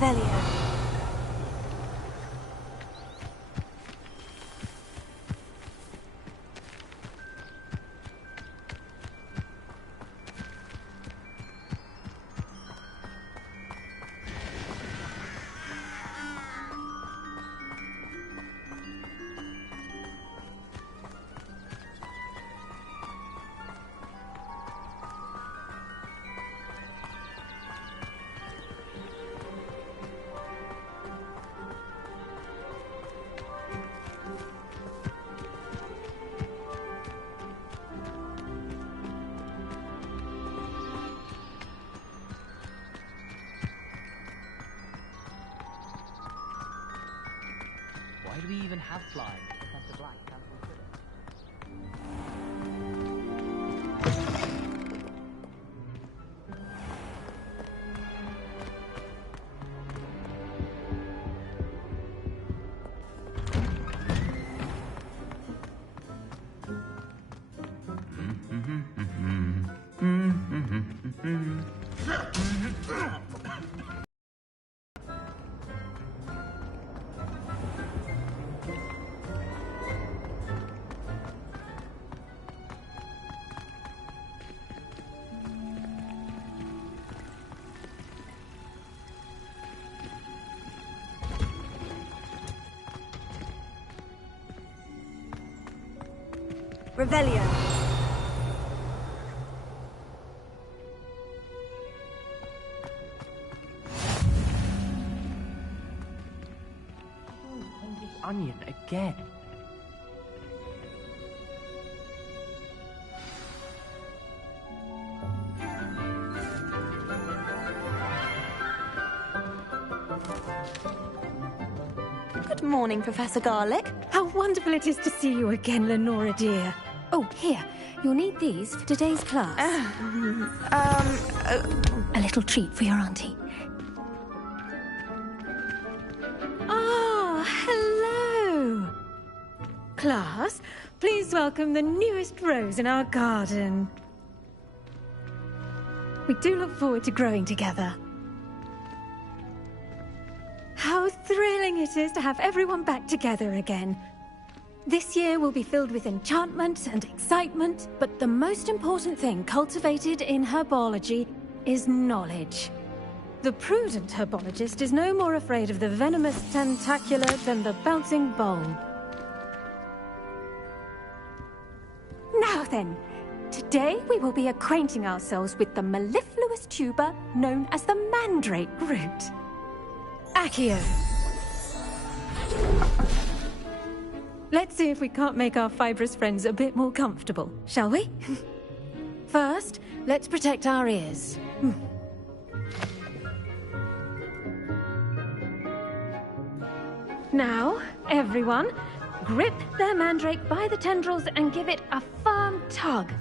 Revelio. Why do we even have flying? Professor Black cancelled it. Revelio. Onion again. Good morning, Professor Garlic. How wonderful it is to see you again, Lenora dear. Oh, here. You'll need these for today's class. A little treat for your auntie. Ah, hello. Class, please welcome the newest rose in our garden. We do look forward to growing together. How thrilling it is to have everyone back together again. This year will be filled with enchantment and excitement, but the most important thing cultivated in herbology is knowledge. The prudent herbologist is no more afraid of the venomous tentacula than the bouncing bulb. Now then, today we will be acquainting ourselves with the mellifluous tuber known as the mandrake root. Accio. Let's see if we can't make our fibrous friends a bit more comfortable, shall we? First, let's protect our ears. Now, everyone, grip their mandrake by the tendrils and give it a firm tug.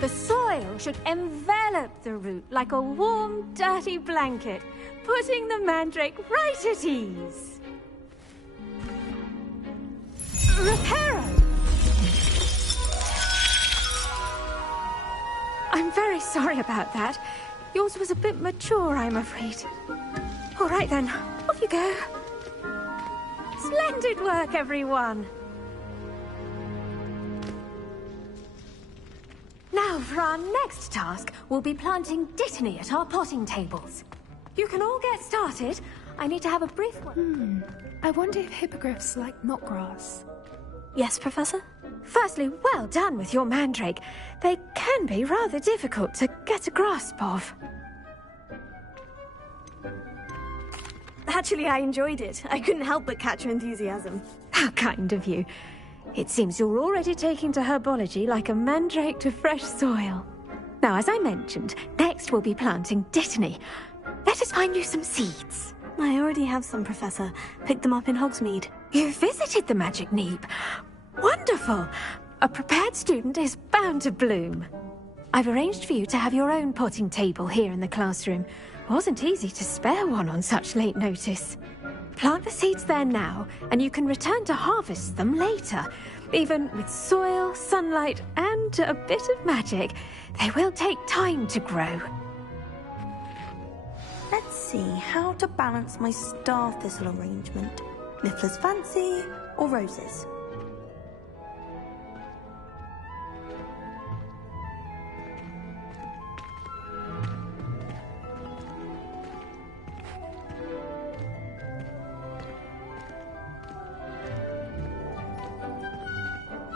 The soil should envelop the root like a warm, dirty blanket, putting the mandrake right at ease. Reparo! I'm very sorry about that. Yours was a bit mature, I'm afraid. All right then, off you go. Splendid work, everyone. Now, for our next task, we'll be planting Dittany at our potting tables. You can all get started. I need to have a brief one. I wonder if hippogriffs like knotgrass. Yes, Professor? Firstly, well done with your mandrake. They can be rather difficult to get a grasp of. Actually, I enjoyed it. I couldn't help but catch your enthusiasm. How kind of you. It seems you're already taking to herbology like a mandrake to fresh soil. Now, as I mentioned, next we'll be planting Dittany. Let us find you some seeds. I already have some, Professor. Picked them up in Hogsmeade. You visited the Magic Neep. Wonderful! A prepared student is bound to bloom. I've arranged for you to have your own potting table here in the classroom. Wasn't easy to spare one on such late notice. Plant the seeds there now, and you can return to harvest them later. Even with soil, sunlight, and a bit of magic, they will take time to grow. Let's see how to balance my star thistle arrangement. Niffler's fancy or roses?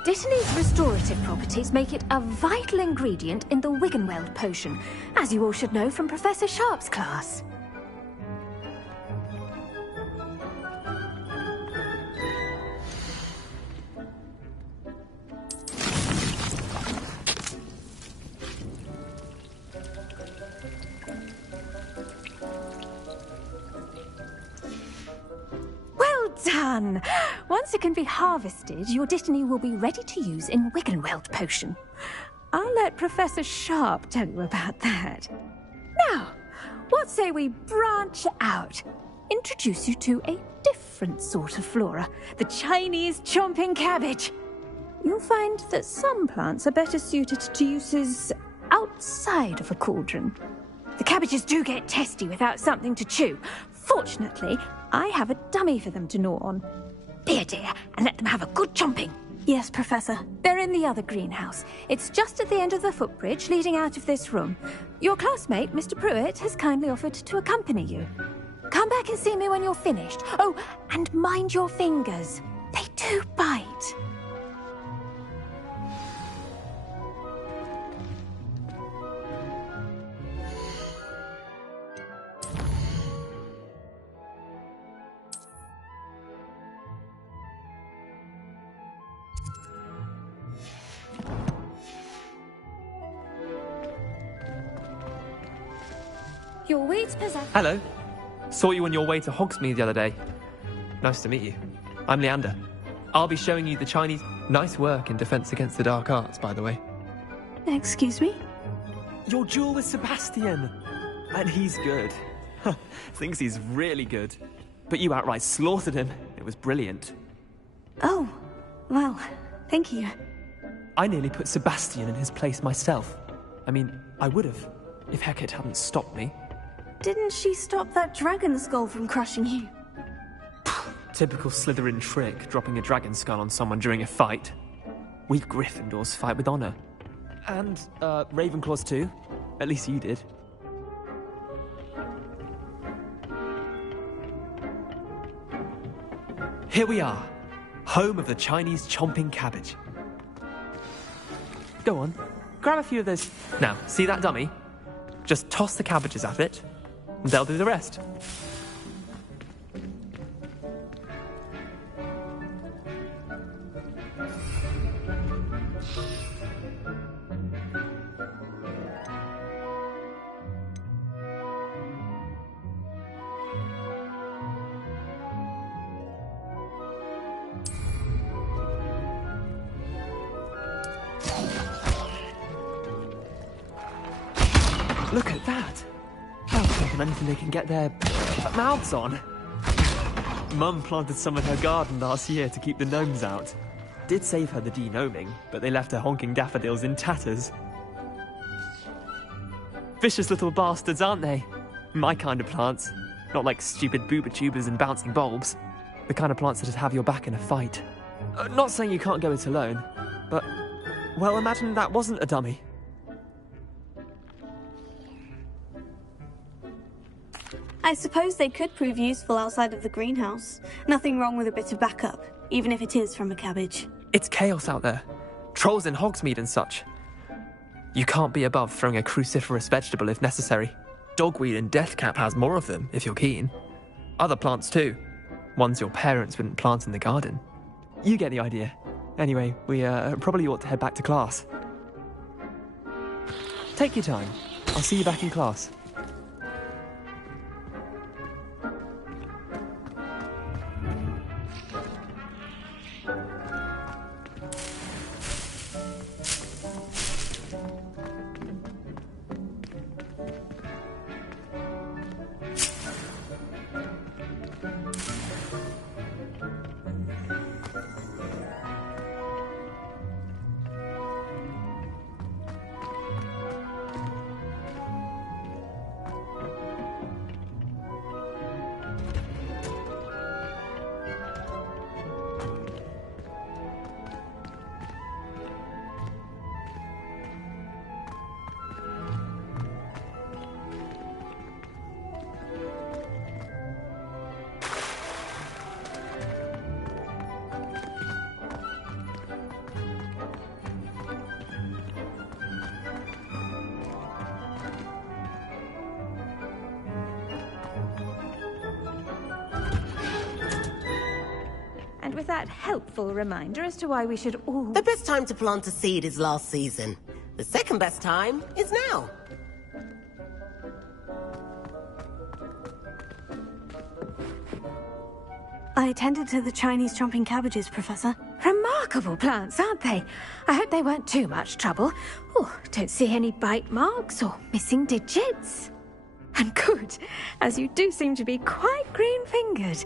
Dittany's restorative properties make it a vital ingredient in the Wiggenweld potion, as you all should know from Professor Sharp's class. Well done! Once it can be harvested, your Dittany will be ready to use in Wiggenweld potion. I'll let Professor Sharp tell you about that. Now, what say we branch out? Introduce you to a different sort of flora, the Chinese chomping cabbage. You'll find that some plants are better suited to uses outside of a cauldron. The cabbages do get testy without something to chew. Fortunately, I have a dummy for them to gnaw on. Be a dear, and let them have a good chomping. Yes, Professor. They're in the other greenhouse. It's just at the end of the footbridge leading out of this room. Your classmate, Mr. Pruitt, has kindly offered to accompany you. Come back and see me when you're finished. Oh, and mind your fingers. They do bite. Your weeds possess... Hello. Saw you on your way to Hogsmeade the other day. Nice to meet you. I'm Leander. I'll be showing you the Chinese... Nice work in Defense Against the Dark Arts, by the way. Excuse me? Your duel with Sebastian. And he's good. Thinks he's really good. But you outright slaughtered him. It was brilliant. Oh, well, thank you. I nearly put Sebastian in his place myself. I mean, I would have, if Hecate hadn't stopped me. Didn't she stop that dragon skull from crushing you? Typical Slytherin trick, dropping a dragon skull on someone during a fight. We Gryffindors fight with honor. And, Ravenclaws too. At least you did. Here we are, home of the Chinese chomping cabbage. Go on, grab a few of those. Now, see that dummy? Just toss the cabbages at it, and they'll do the rest. Look at that! They'll take on anything they can get their mouths on. Mum planted some in her garden last year to keep the gnomes out. Did save her the de-gnoming, but they left her honking daffodils in tatters. Vicious little bastards, aren't they? My kind of plants. Not like stupid booba tubers and bouncing bulbs. The kind of plants that'd have your back in a fight. Not saying you can't go it alone, but... Well, imagine that wasn't a dummy. I suppose they could prove useful outside of the greenhouse. Nothing wrong with a bit of backup, even if it is from a cabbage. It's chaos out there. Trolls in Hogsmeade and such. You can't be above throwing a cruciferous vegetable if necessary. Dogweed and deathcap has more of them, if you're keen. Other plants too. Ones your parents wouldn't plant in the garden. You get the idea. Anyway, we probably ought to head back to class. Take your time. I'll see you back in class. And with that helpful reminder as to why we should all... The best time to plant a seed is last season. The second best time is now. I tended to the Chinese chomping cabbages, Professor. Remarkable plants, aren't they? I hope they weren't too much trouble. Oh, don't see any bite marks or missing digits. And good, as you do seem to be quite green-fingered.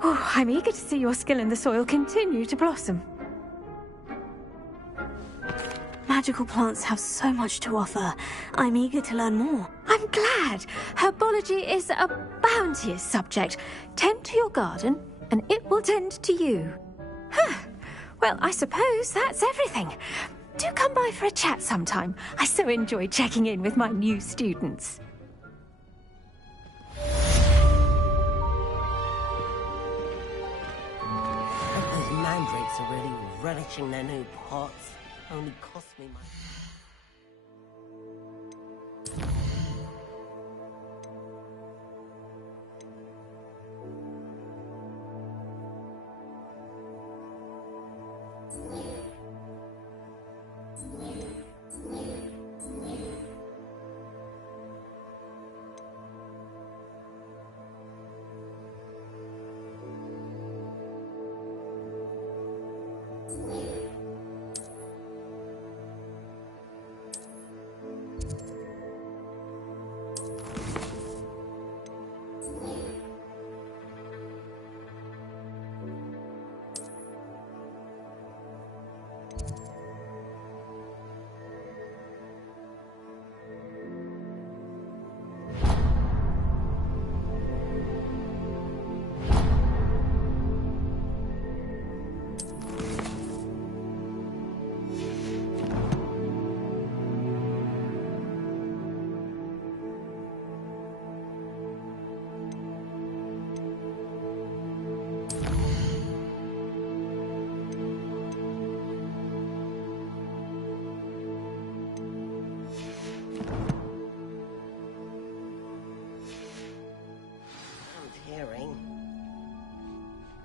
Oh, I'm eager to see your skill in the soil continue to blossom. Magical plants have so much to offer. I'm eager to learn more. I'm glad. Herbology is a bounteous subject. Tend to your garden, and it will tend to you. Huh. Well, I suppose that's everything. Do come by for a chat sometime. I so enjoy checking in with my new students. Those mandrakes are really relishing their new pots. Only cost me my...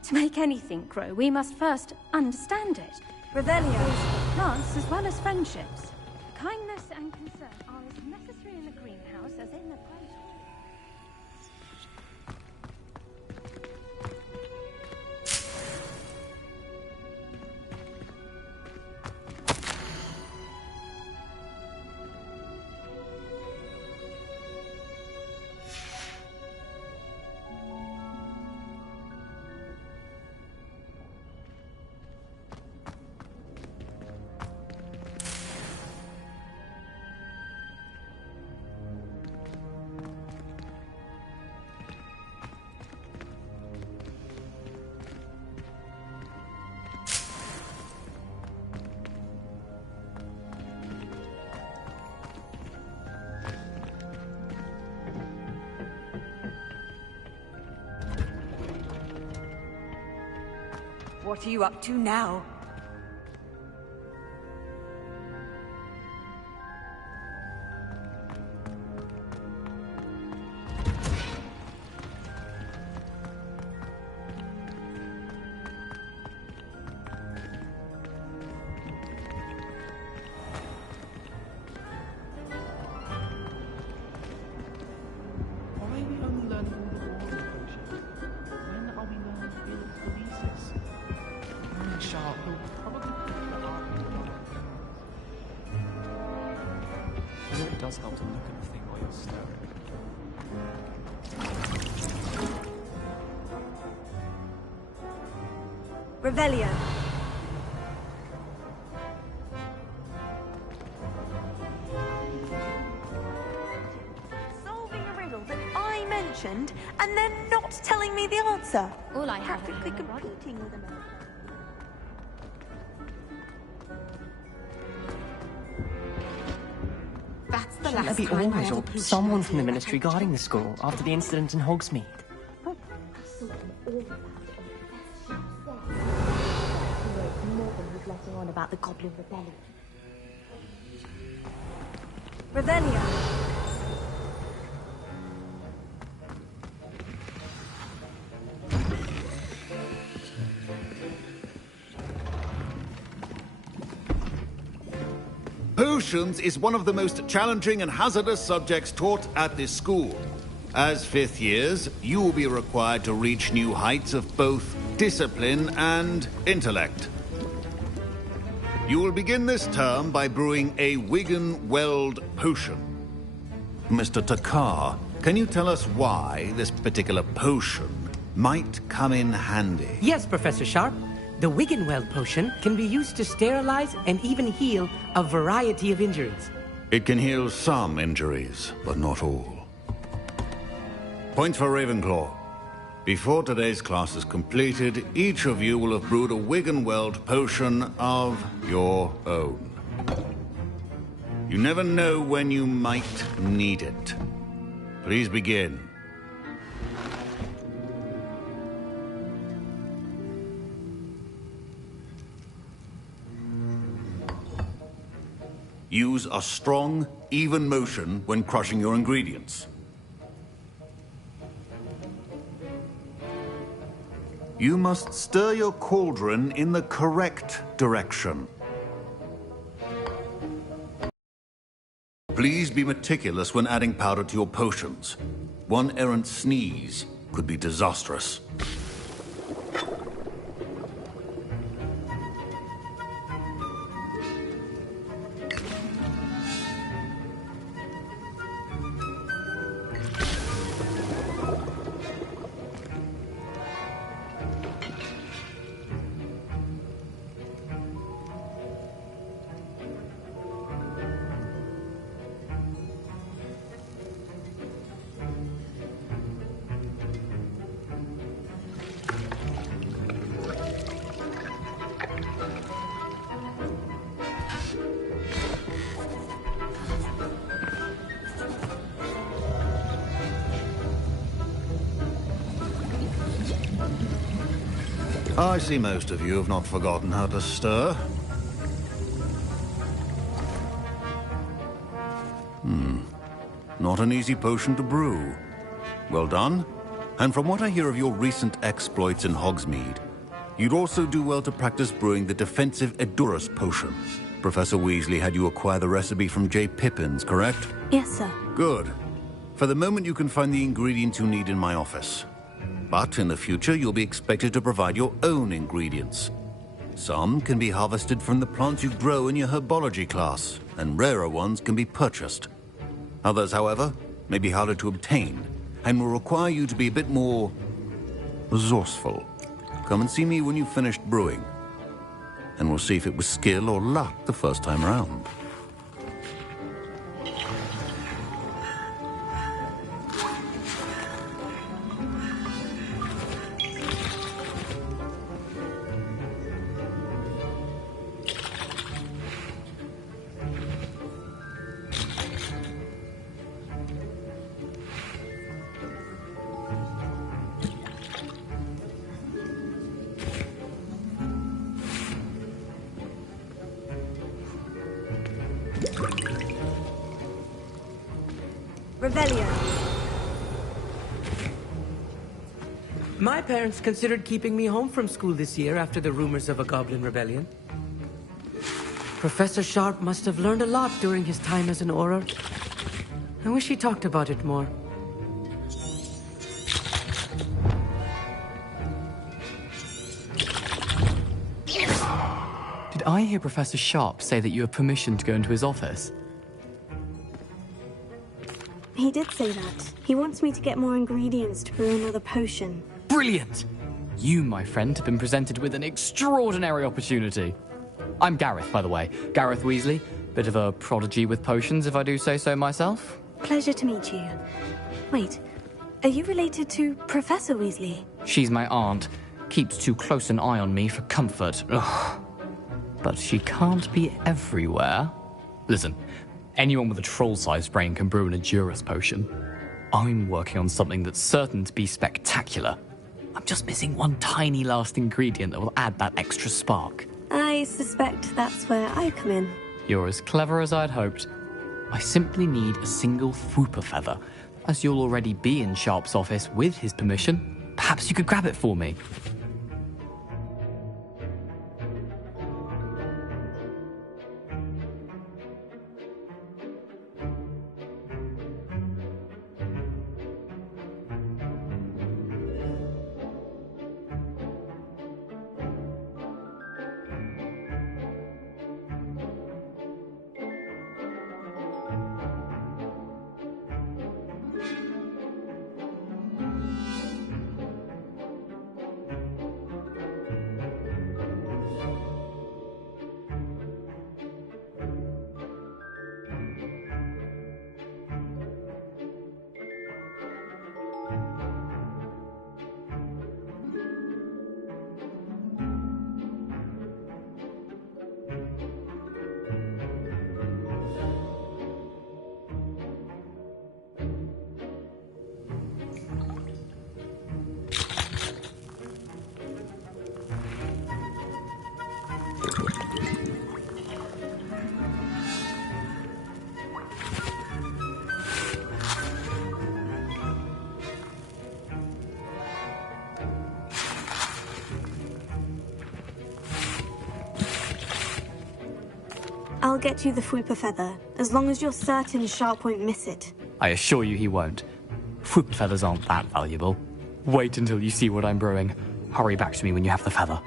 To make anything grow, we must first understand it. Revelio. Plants as well as friendships. Kindness and concern are as necessary in the greenhouse as in the great hall. What are you up to now? Why are we only learning all the boring potions? When are we learning Felix Felicis? Sharp will probably pick the art and You know it does help to look at the thing while you're stirring. Revelio. Solving a riddle that I mentioned and then not telling me the answer. All I have Practically competing with America. That's the last be always or someone from the ministry guarding the school after the incident in Hogsmeade. Letting on about the Goblin Rebellion. Revelio. Potions is one of the most challenging and hazardous subjects taught at this school. As fifth years, you will be required to reach new heights of both discipline and intellect. You will begin this term by brewing a Wigan Weld potion. Mr. Takar, can you tell us why this particular potion might come in handy? Yes, Professor Sharp. The Wiggenweld potion can be used to sterilize and even heal a variety of injuries. It can heal some injuries, but not all. Points for Ravenclaw. Before today's class is completed, each of you will have brewed a Wiggenweld potion of your own. You never know when you might need it. Please begin. Use a strong, even motion when crushing your ingredients. You must stir your cauldron in the correct direction. Please be meticulous when adding powder to your potions. One errant sneeze could be disastrous. I see most of you have not forgotten how to stir. Not an easy potion to brew. Well done. And from what I hear of your recent exploits in Hogsmeade, you'd also do well to practice brewing the defensive Edurus potion. Professor Weasley had you acquire the recipe from J. Pippins, correct? Yes, sir. Good. For the moment, you can find the ingredients you need in my office. But in the future, you'll be expected to provide your own ingredients. Some can be harvested from the plants you grow in your herbology class, and rarer ones can be purchased. Others, however, may be harder to obtain, and will require you to be a bit more resourceful. Come and see me when you've finished brewing, and we'll see if it was skill or luck the first time around. Revelio. My parents considered keeping me home from school this year after the rumors of a goblin rebellion. Professor Sharp must have learned a lot during his time as an Auror. I wish he talked about it more. Did I hear Professor Sharp say that you have permission to go into his office? He did say that. He wants me to get more ingredients to brew another potion. Brilliant! You, my friend, have been presented with an extraordinary opportunity. I'm Gareth, by the way. Gareth Weasley. Bit of a prodigy with potions, if I do say so myself. Pleasure to meet you. Wait, are you related to Professor Weasley? She's my aunt. Keeps too close an eye on me for comfort. Ugh. But she can't be everywhere. Listen, anyone with a troll-sized brain can brew an Edurus potion. I'm working on something that's certain to be spectacular. I'm just missing one tiny last ingredient that will add that extra spark. I suspect that's where I come in. You're as clever as I'd hoped. I simply need a single Fwooper feather. As you'll already be in Sharp's office with his permission, perhaps you could grab it for me. I'll get you the Fwooper feather, as long as you're certain Sharp won't miss it. I assure you he won't. Fwooper feathers aren't that valuable. Wait until you see what I'm brewing. Hurry back to me when you have the feather.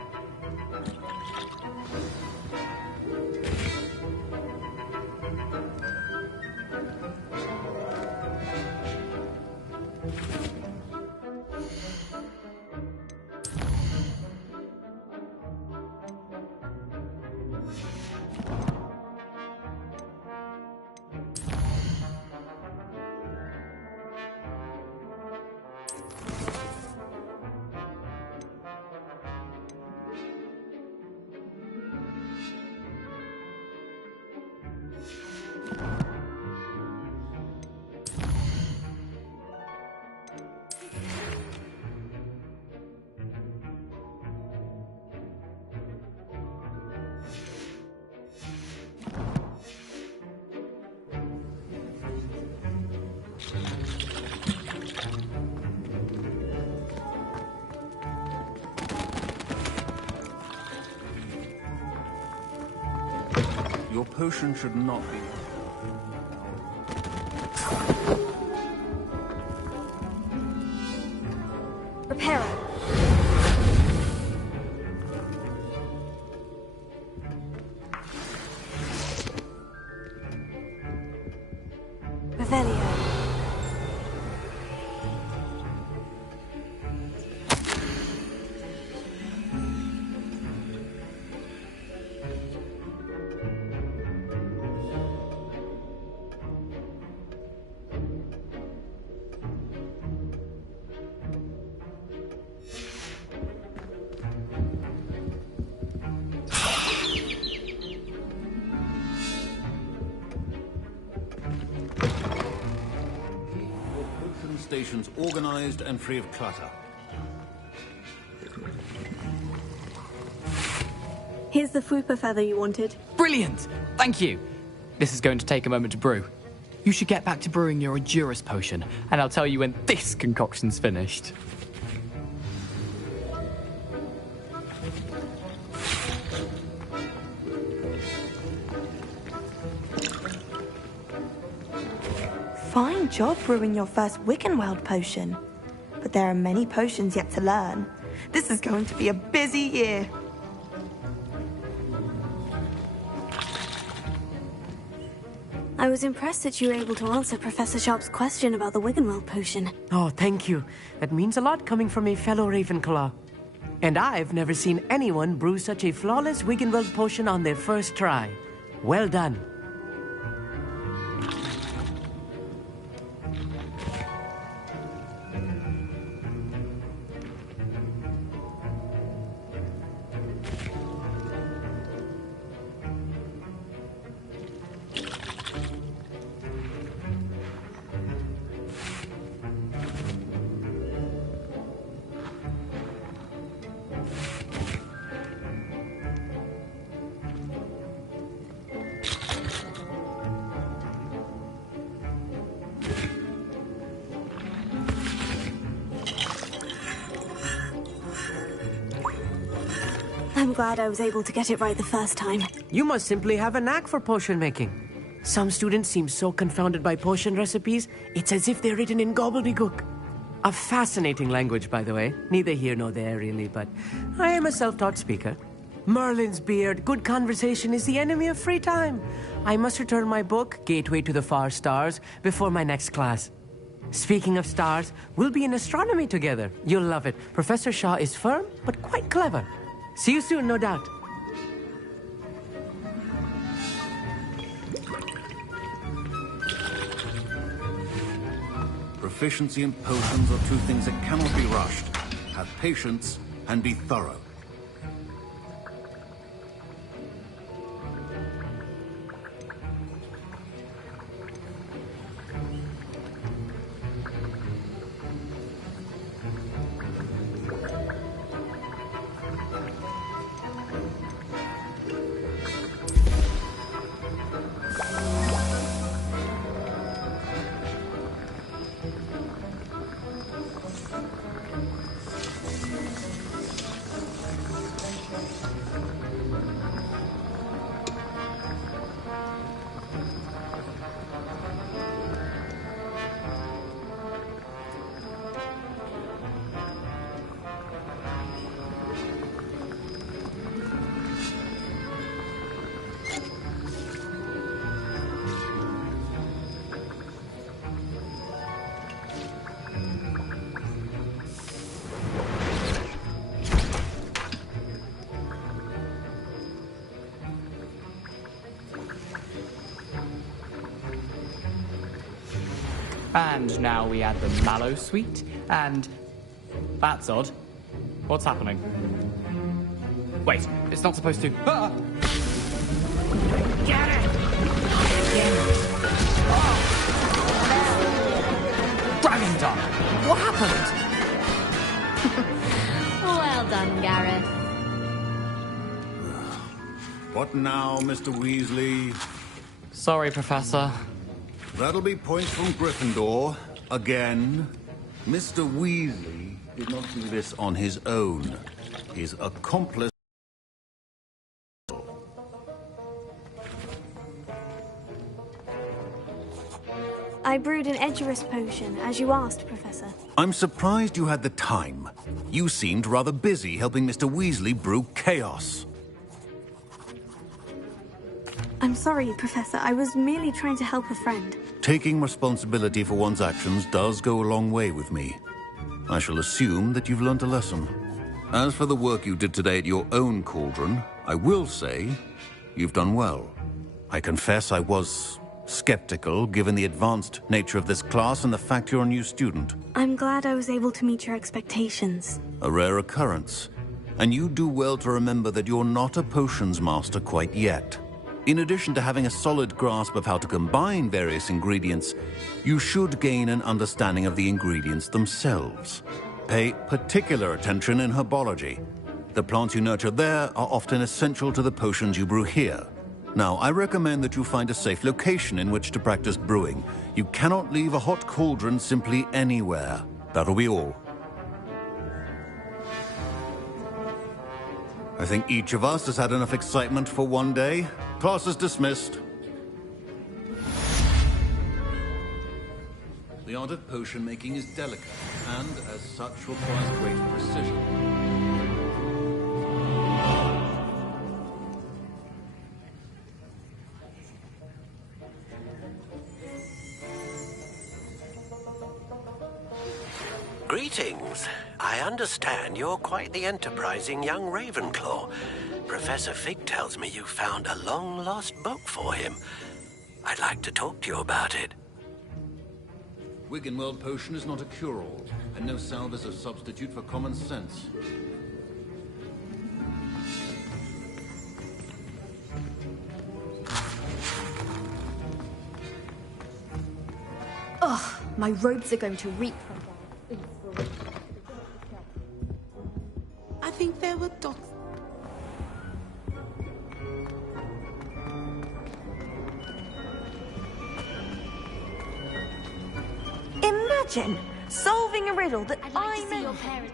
Your potion should not be... Reparo. Revelio. Stations organized and free of clutter. Here's the Fwooper feather you wanted. Brilliant! Thank you! This is going to take a moment to brew. You should get back to brewing your Edurus potion, and I'll tell you when this concoction's finished. Fine job brewing your first Wickenweld potion. But there are many potions yet to learn. This is going to be a busy year. I was impressed that you were able to answer Professor Sharp's question about the Wiggenweld potion. Oh, thank you. That means a lot coming from a fellow Ravenclaw. And I've never seen anyone brew such a flawless Wiggenweld potion on their first try. Well done. I'm glad I was able to get it right the first time. You must simply have a knack for potion making. Some students seem so confounded by potion recipes, it's as if they're written in gobbledygook. A fascinating language, by the way. Neither here nor there, really, but I am a self-taught speaker. Merlin's beard, good conversation is the enemy of free time. I must return my book, Gateway to the Far Stars, before my next class. Speaking of stars, we'll be in astronomy together. You'll love it. Professor Shaw is firm, but quite clever. See you soon, no doubt. Proficiency in potions are two things that cannot be rushed. Have patience and be thorough. And now we add the mallow sweet, and... That's odd. What's happening? Wait, it's not supposed to... Ah! Get it! Oh! Dragon Done! What happened? Well done, Gareth. What now, Mr. Weasley? Sorry, Professor. That'll be points from Gryffindor. Again. Mr. Weasley did not do this on his own. His accomplice... I brewed an Edurus potion, as you asked, Professor. I'm surprised you had the time. You seemed rather busy helping Mr. Weasley brew chaos. I'm sorry, Professor. I was merely trying to help a friend. Taking responsibility for one's actions does go a long way with me. I shall assume that you've learnt a lesson. As for the work you did today at your own cauldron, I will say you've done well. I confess I was skeptical, given the advanced nature of this class and the fact you're a new student. I'm glad I was able to meet your expectations. A rare occurrence. And you do well to remember that you're not a potions master quite yet. In addition to having a solid grasp of how to combine various ingredients, you should gain an understanding of the ingredients themselves. Pay particular attention in herbology. The plants you nurture there are often essential to the potions you brew here. Now, I recommend that you find a safe location in which to practice brewing. You cannot leave a hot cauldron simply anywhere. That'll be all. I think each of us has had enough excitement for one day. Class is dismissed. The art of potion making is delicate, and as such requires great precision. Greetings. I understand you're quite the enterprising young Ravenclaw. Professor Fig tells me you found a long-lost book for him. I'd like to talk to you about it. Wiggenweld potion is not a cure-all, and no salve is a substitute for common sense. Ugh, my robes are going to reek from that. I think there were dots. Imagine solving a riddle that I'd like to see your parents.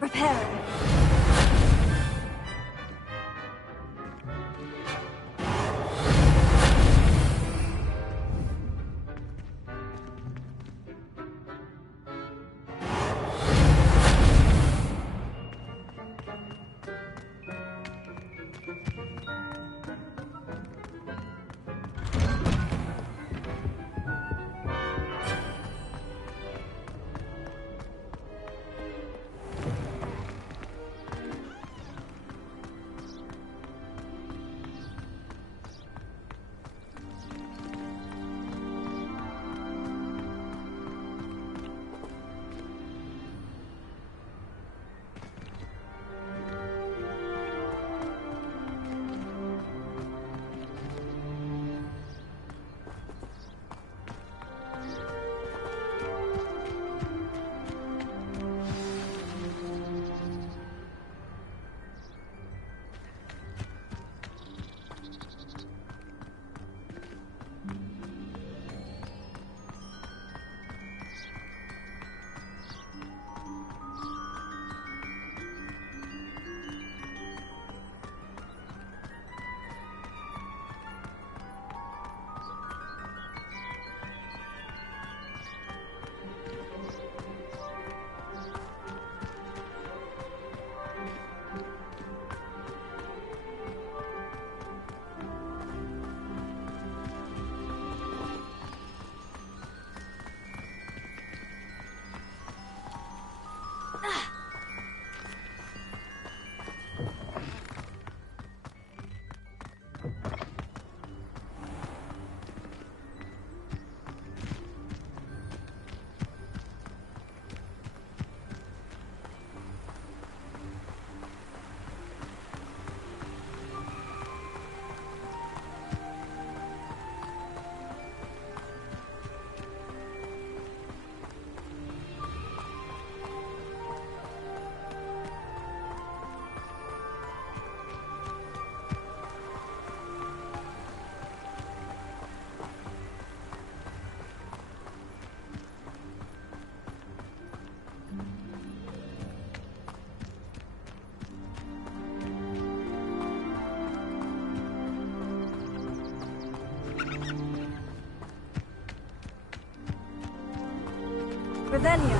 Preparing. Revelio.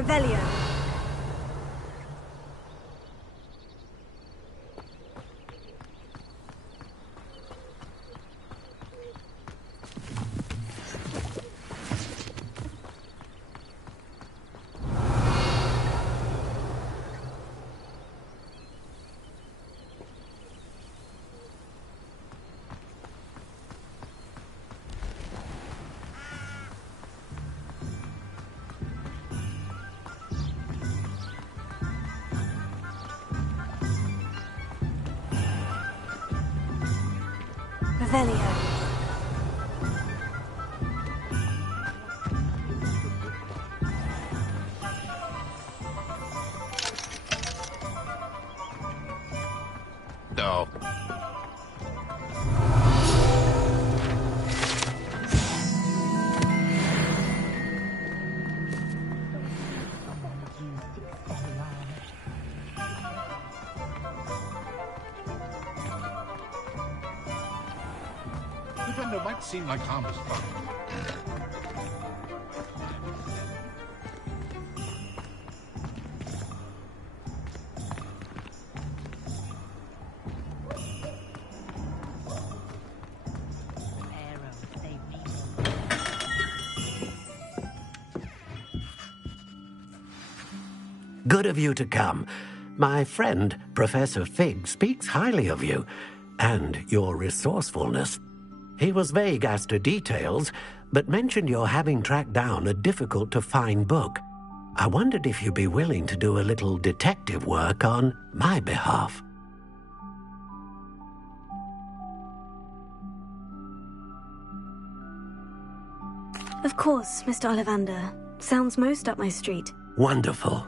Revelio. Revelio. No. The vendor might seem like harmless fun. Good of you to come. My friend, Professor Fig, speaks highly of you and your resourcefulness. He was vague as to details, but mentioned your having tracked down a difficult-to-find book. I wondered if you'd be willing to do a little detective work on my behalf. Of course, Mr. Ollivander. Sounds most up my street. Wonderful.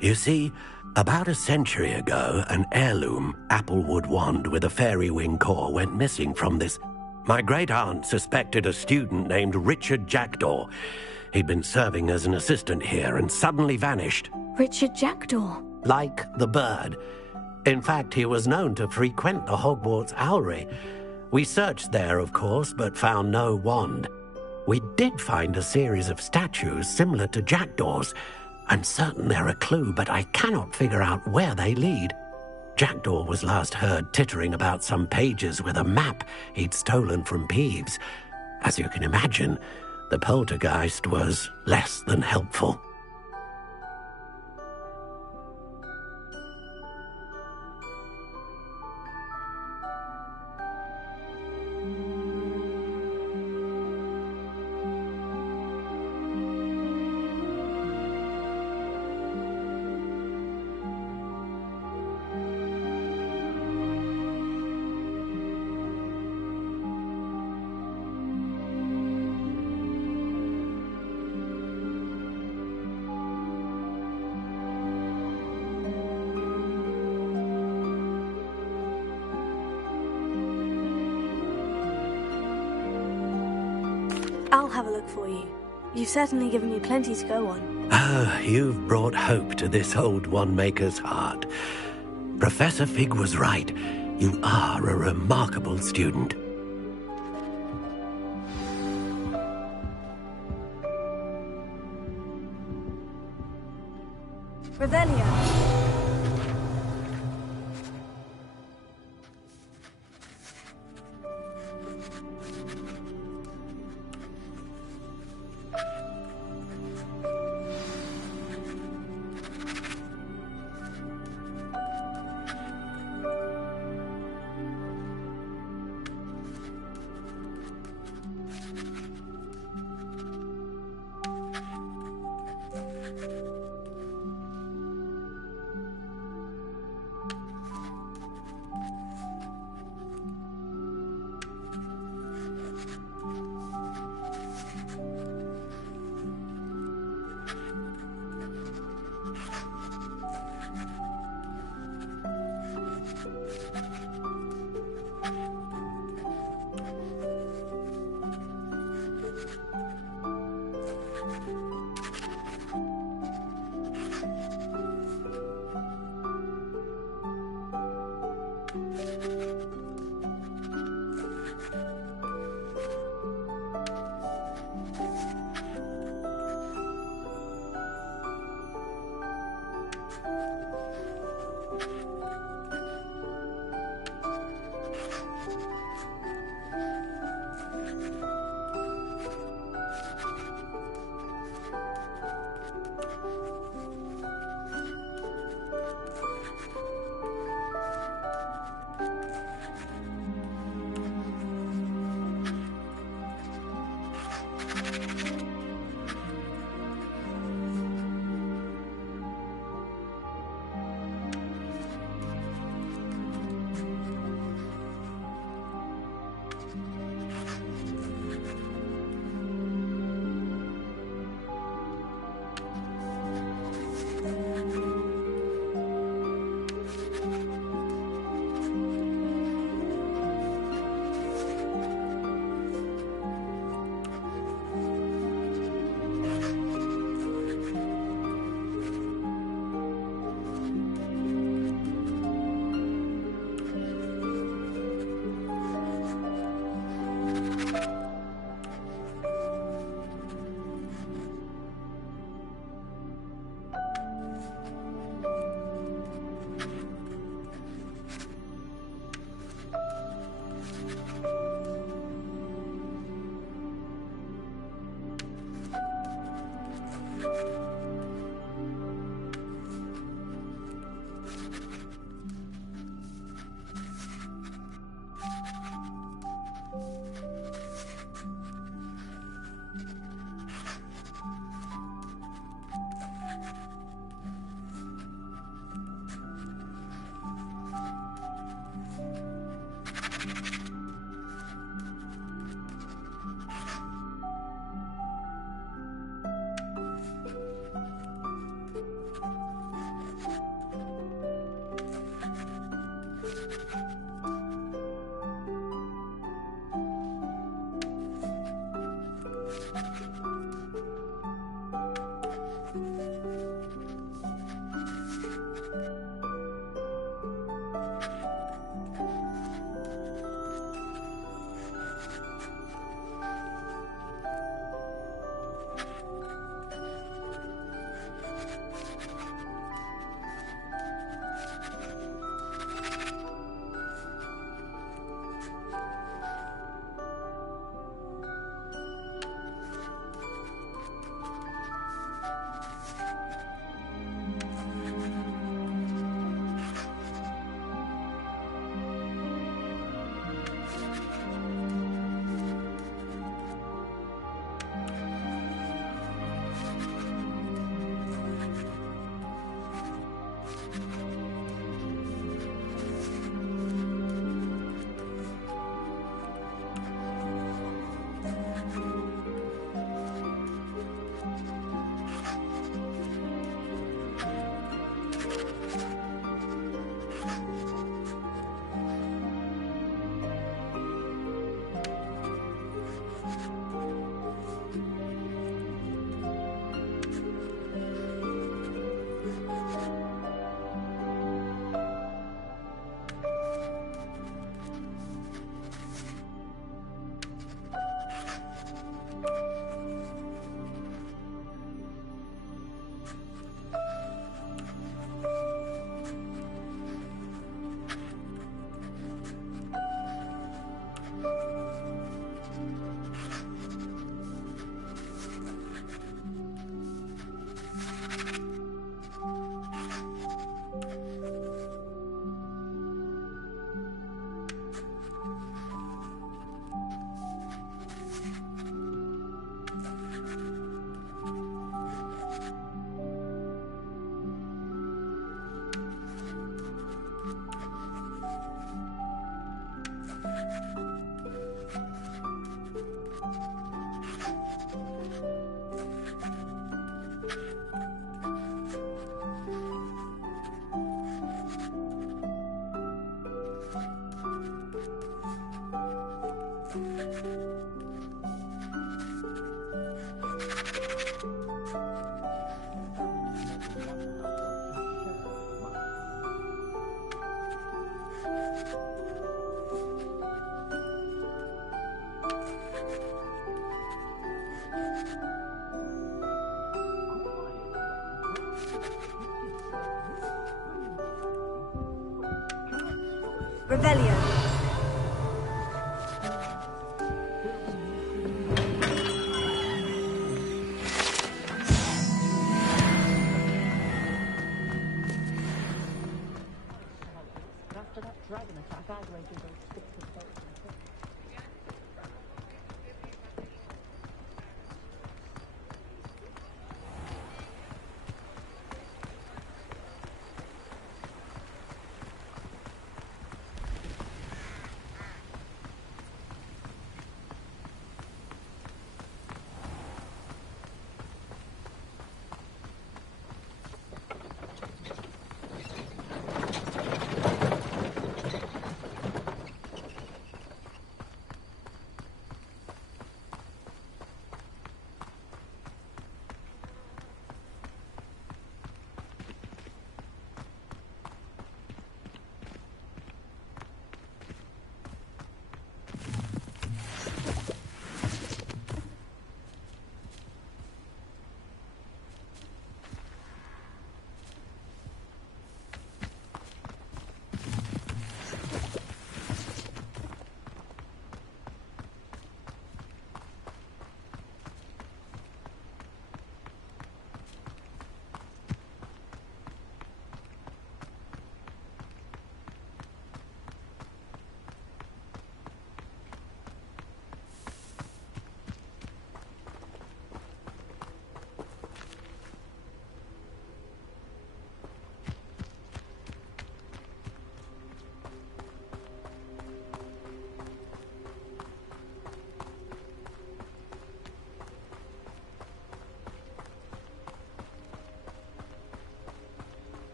You see, about a century ago, an heirloom applewood wand with a fairy wing core went missing from this. My great-aunt suspected a student named Richard Jackdaw. He'd been serving as an assistant here and suddenly vanished. Richard Jackdaw? Like the bird. In fact, he was known to frequent the Hogwarts Owlery. We searched there, of course, but found no wand. We did find a series of statues similar to Jackdaw's. I'm certain they're a clue, but I cannot figure out where they lead. Jackdaw was last heard tittering about some pages with a map he'd stolen from Peeves. As you can imagine, the poltergeist was less than helpful. I'll have a look for you. You've certainly given me plenty to go on. Ah, you've brought hope to this old one-maker's heart. Professor Fig was right. You are a remarkable student. Revelio. Revelio. After that dragon attack, I'd wager those sticks of boats.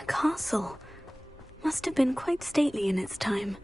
A castle. Must have been quite stately in its time.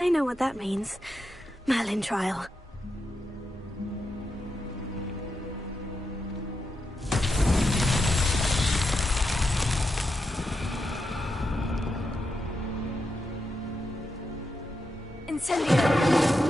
I know what that means. Merlin trial. Incendio!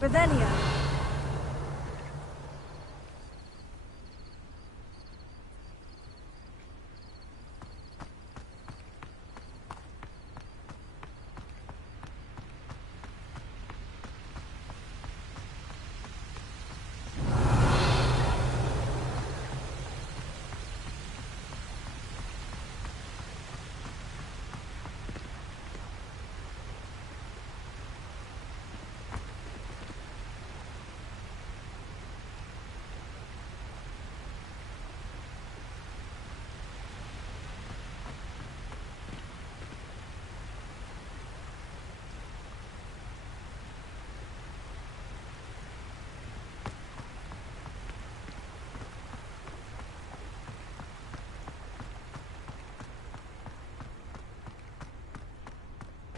Revelio.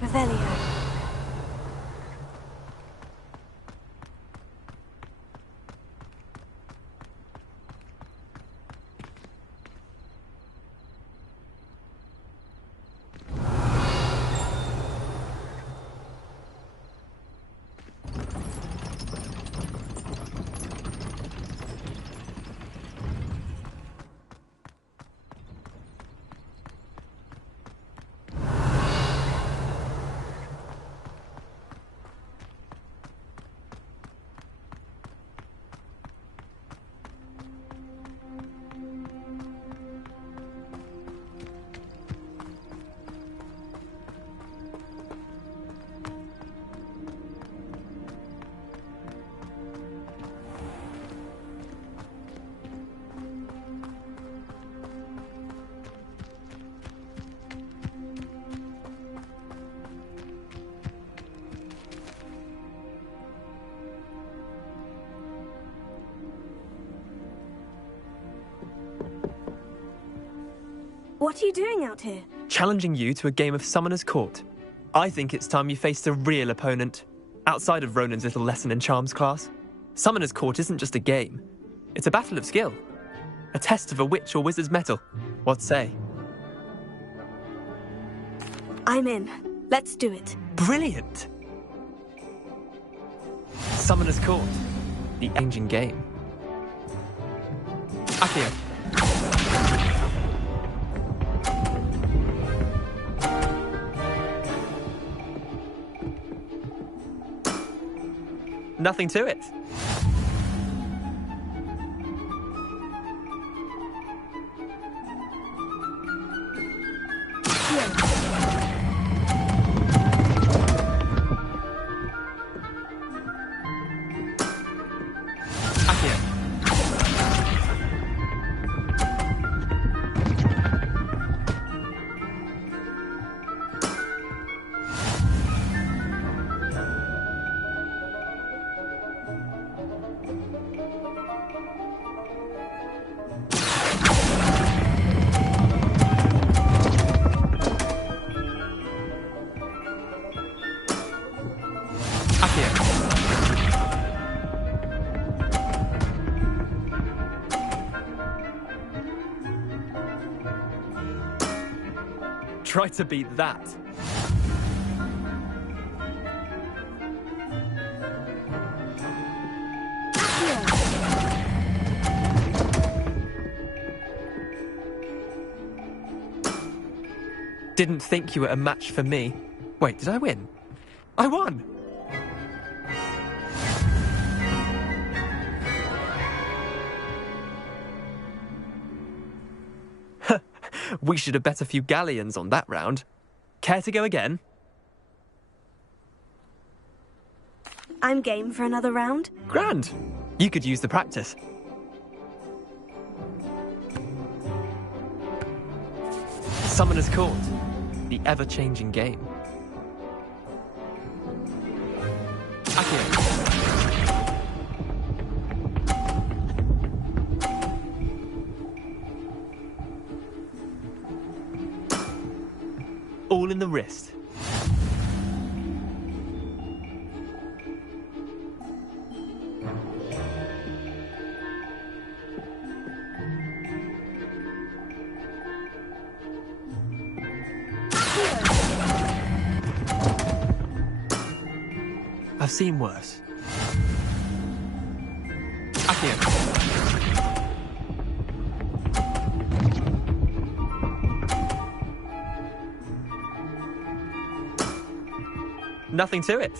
Revelio. What are you doing out here? Challenging you to a game of Summoner's Court. I think it's time you faced a real opponent, outside of Ronan's little lesson in charms class. Summoner's Court isn't just a game. It's a battle of skill. A test of a witch or wizard's mettle. What say? I'm in. Let's do it. Brilliant! Summoner's Court. The engine game. Accio. Nothing to it. Try to beat that. Didn't think you were a match for me. Wait, did I win? I won! We should have bet a few galleons on that round. Care to go again? I'm game for another round. Grand! You could use the practice. Summoner's Court. The ever-changing game. Accio. All in the wrist. I've seen worse. Accio. Nothing to it.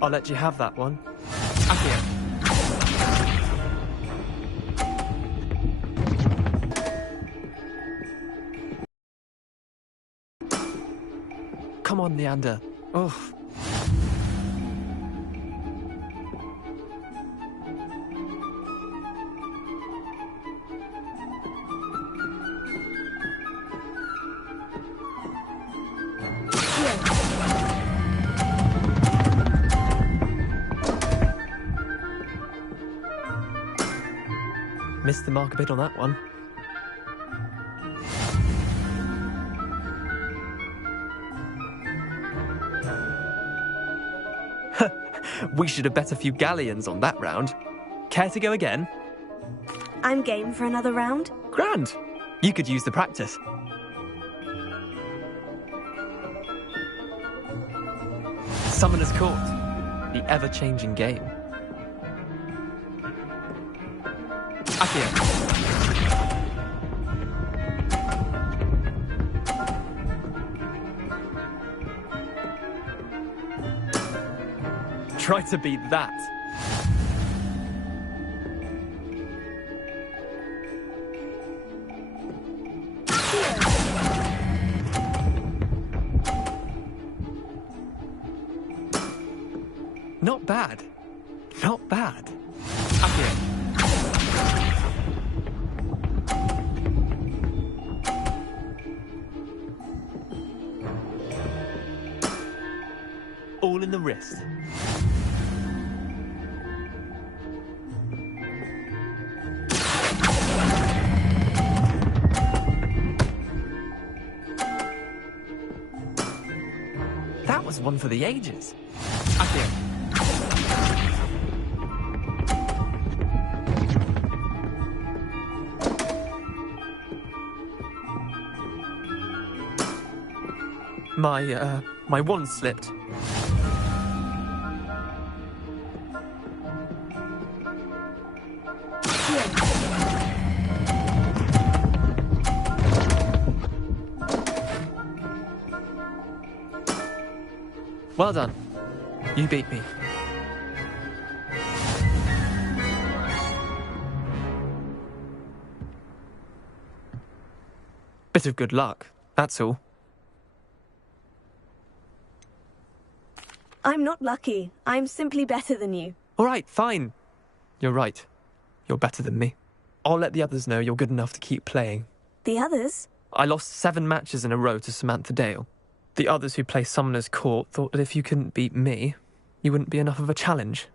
I'll let you have that one. Accio. Come on, Leander. Oh. Missed the mark a bit on that one. We should have bet a few galleons on that round. Care to go again? I'm game for another round. Grand! You could use the practice. Summoner's Court. The ever-changing game. Accio. Try to beat that. Not bad. Not bad. Accio. All in the wrist. That was one for the ages. Accio. My wand slipped. Well done. You beat me. Bit of good luck, that's all. I'm not lucky. I'm simply better than you. All right, fine. You're right. You're better than me. I'll let the others know you're good enough to keep playing. The others? I lost 7 matches in a row to Samantha Dale. The others who play Summoner's Court thought that if you couldn't beat me, you wouldn't be enough of a challenge.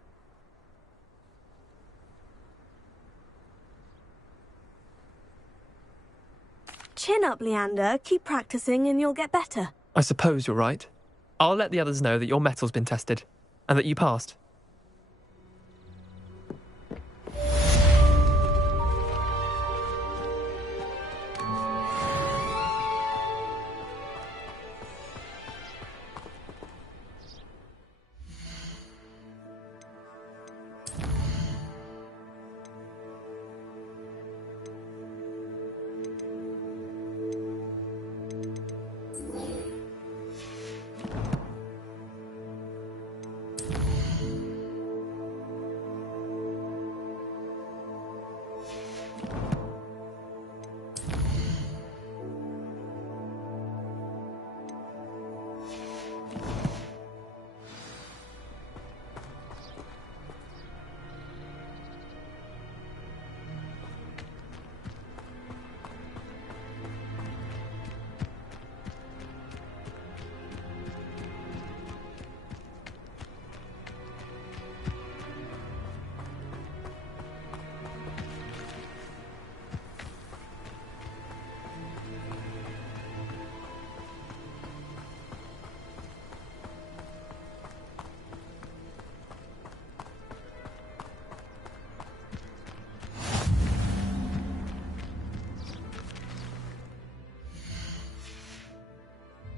Chin up, Leander. Keep practicing and you'll get better. I suppose you're right. I'll let the others know that your metal's been tested, and that you passed.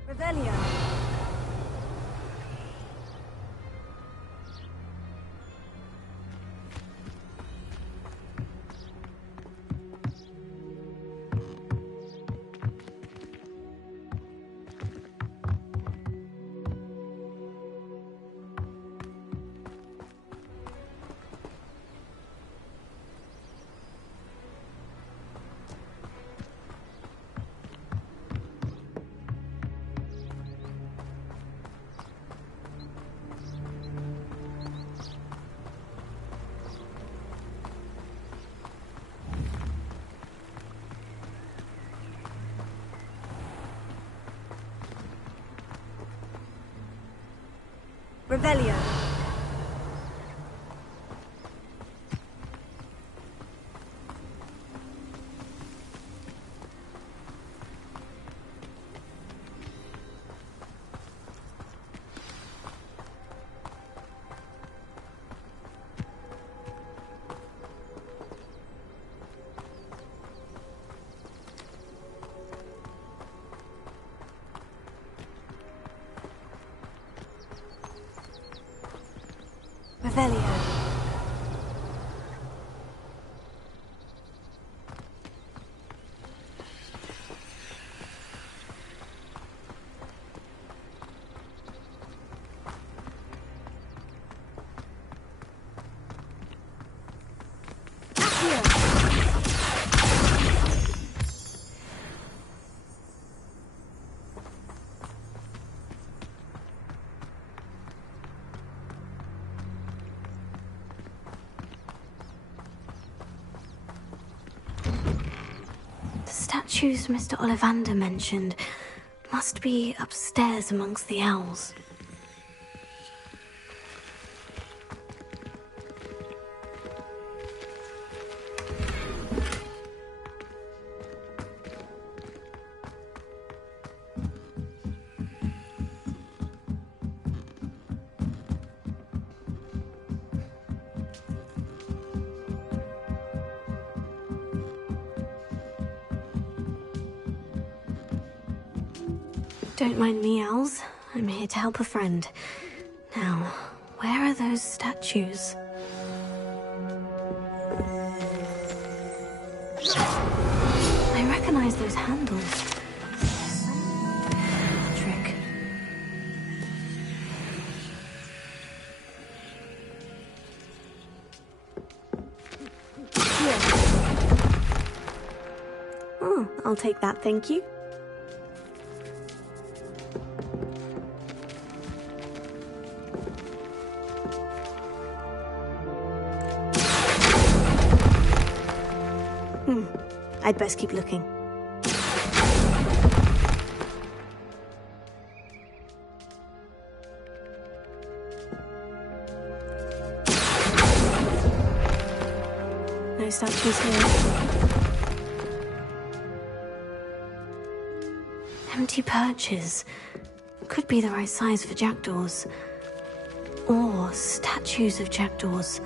Revelio. Revelio. Revelio. The statues Mr. Ollivander mentioned must be upstairs amongst the owls. Don't mind me, owls. I'm here to help a friend. Now, where are those statues? I recognize those handles. Trick. Oh, I'll take that, thank you. I'd best keep looking. No statues here. Empty perches. Could be the right size for jackdaws. Or statues of jackdaws.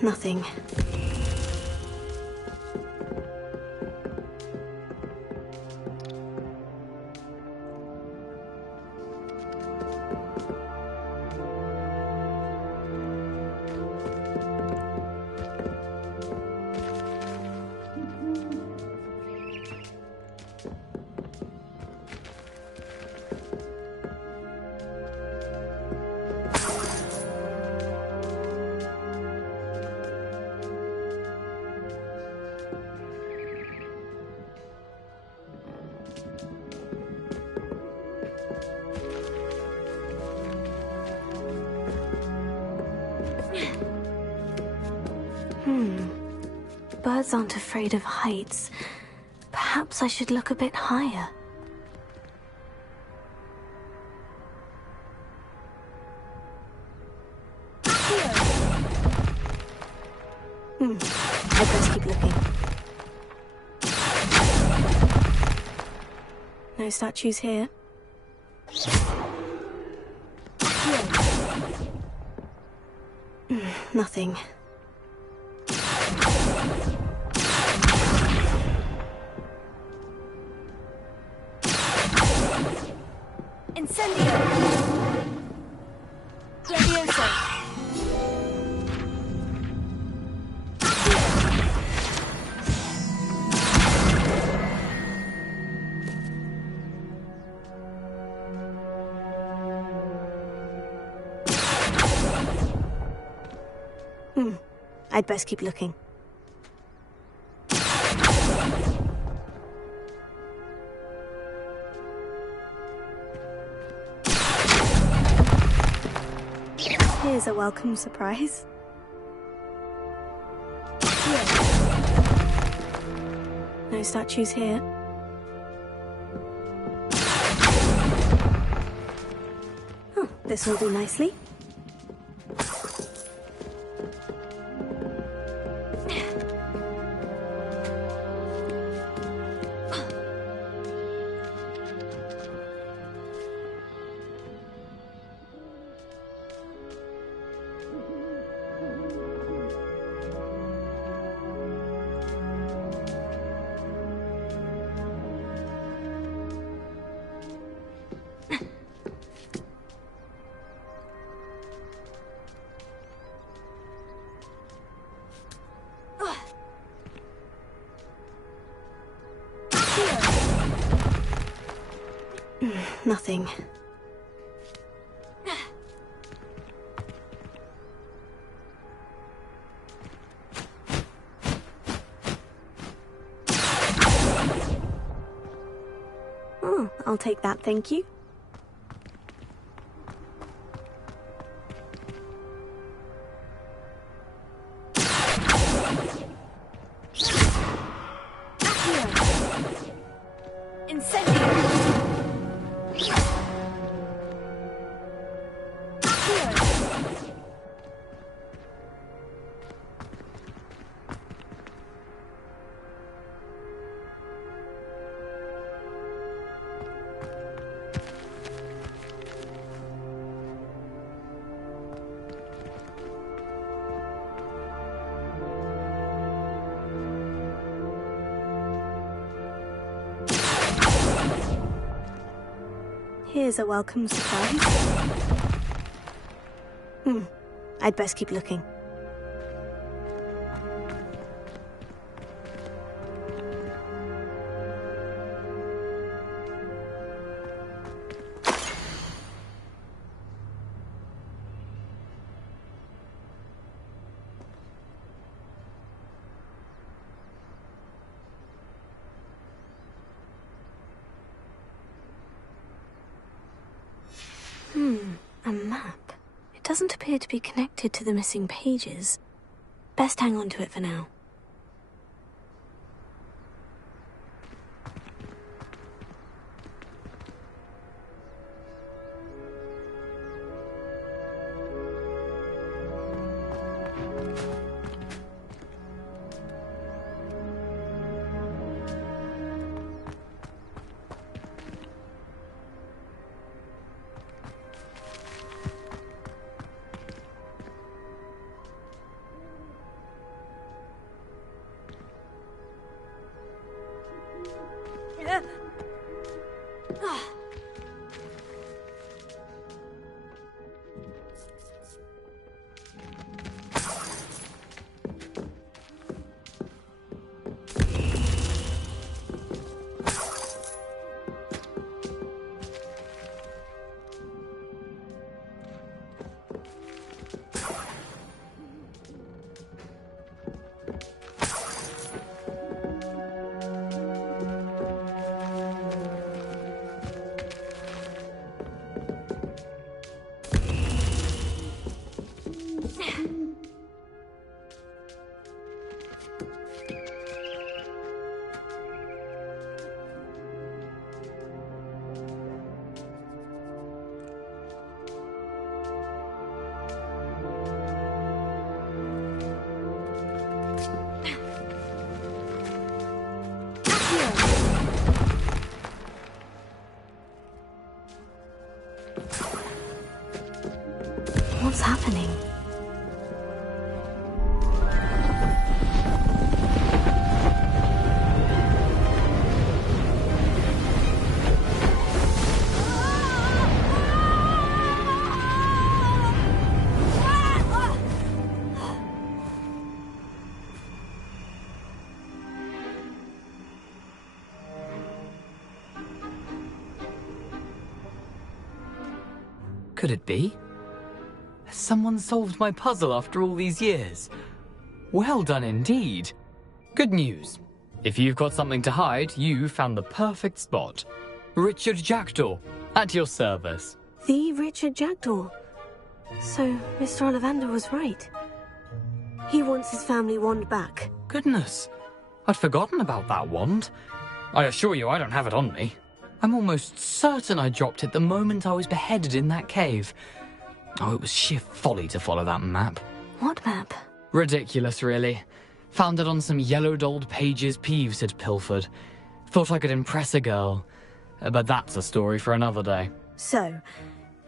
Nothing. Birds aren't afraid of heights. Perhaps I should look a bit higher. I'd best keep looking. No statues here. Nothing. Incendio! Levioso! I'd best keep looking. Here's a welcome surprise. No statues here. Oh, this will do nicely. nothing. Oh, I'll take that, thank you. Here's a welcome surprise. I'd best keep looking. A map. It doesn't appear to be connected to the missing pages. Best hang on to it for now. What's happening? Could it be? Has someone solved my puzzle after all these years? Well done indeed. Good news. If you've got something to hide, you found the perfect spot. Richard Jackdaw, at your service. The Richard Jackdaw. So, Mr. Ollivander was right. He wants his family wand back. Goodness, I'd forgotten about that wand. I assure you I don't have it on me. I'm almost certain I dropped it the moment I was beheaded in that cave. Oh, it was sheer folly to follow that map. What map? Ridiculous, really. Found it on some yellowed old pages Peeves had pilfered. Thought I could impress a girl. But that's a story for another day. So,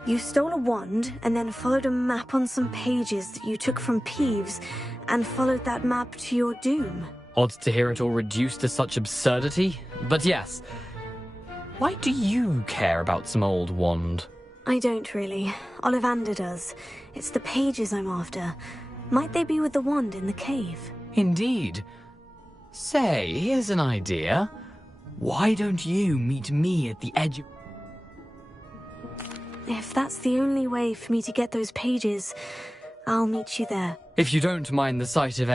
you stole a wand and then followed a map on some pages that you took from Peeves and followed that map to your doom. Odd to hear it all reduced to such absurdity, but yes. Why do you care about some old wand? I don't really. Ollivander does. It's the pages I'm after. Might they be with the wand in the cave? Indeed. Say, here's an idea. Why don't you meet me at the edge of... If that's the only way for me to get those pages, I'll meet you there. If you don't mind the sight of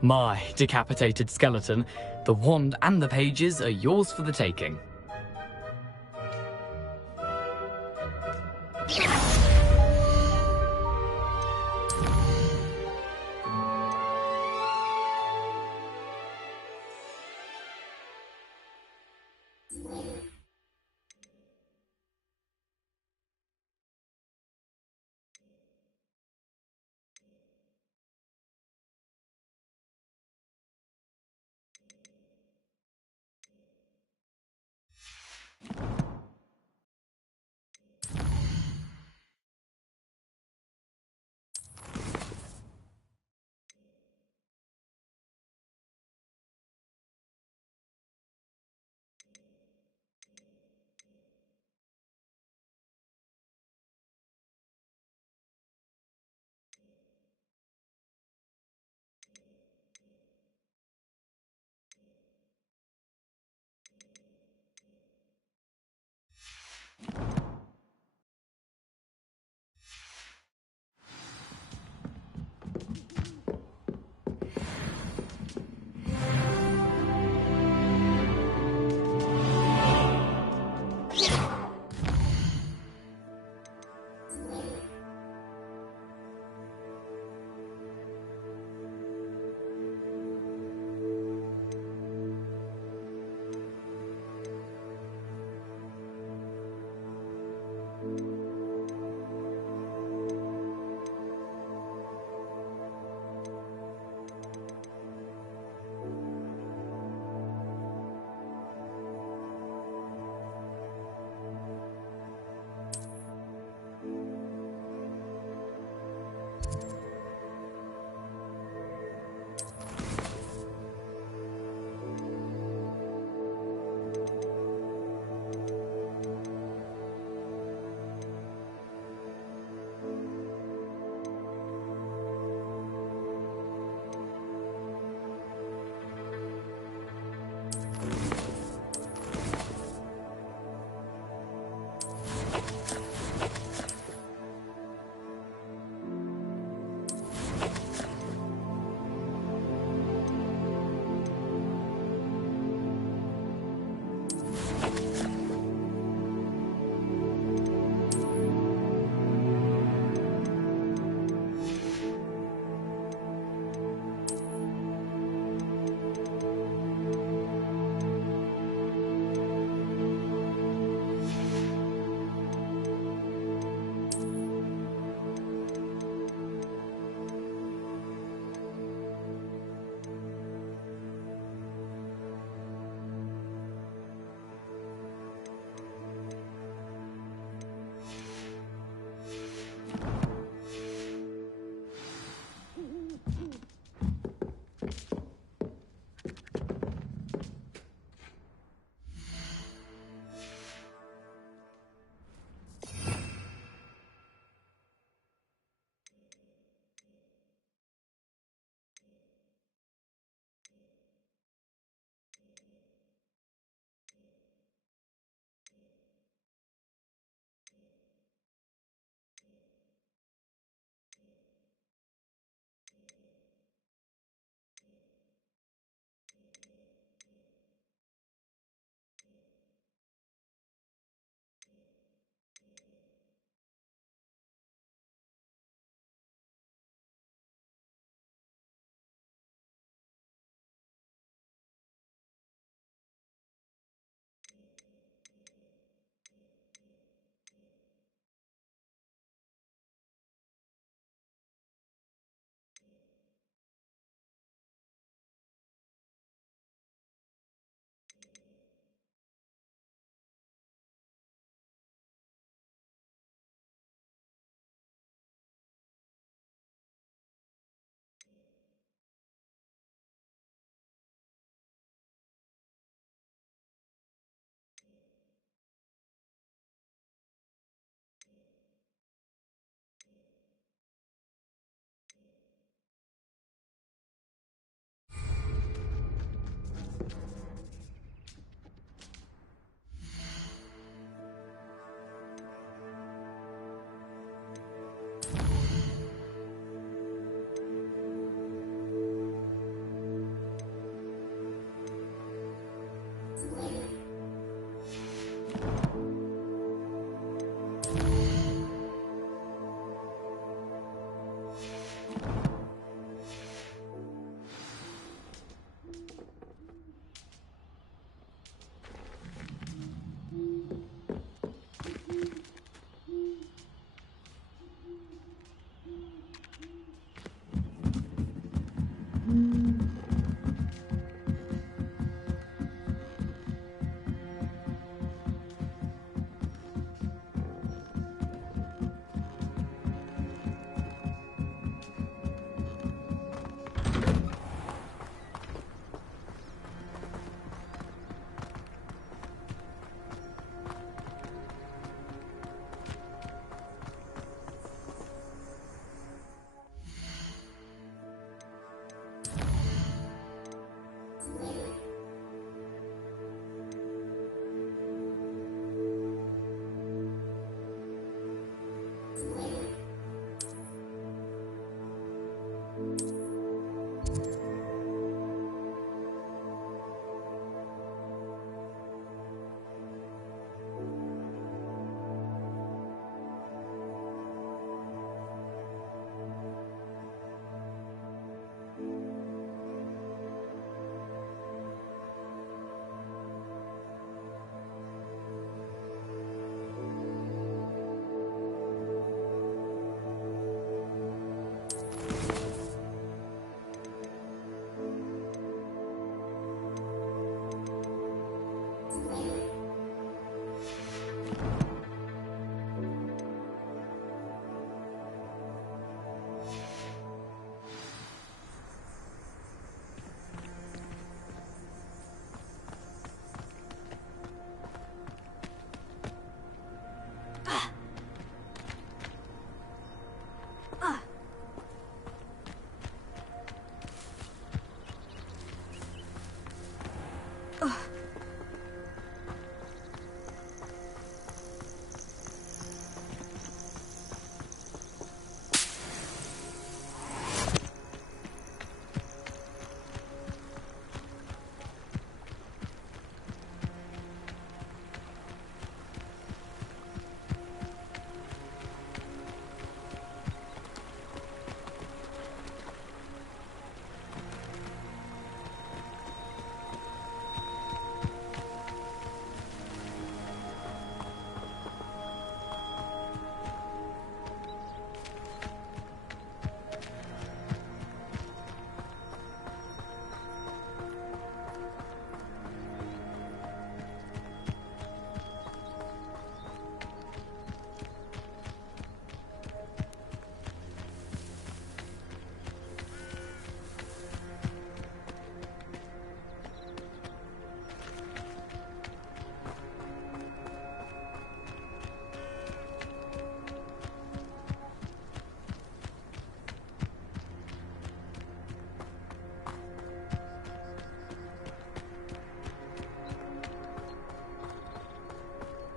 my decapitated skeleton, the wand and the pages are yours for the taking.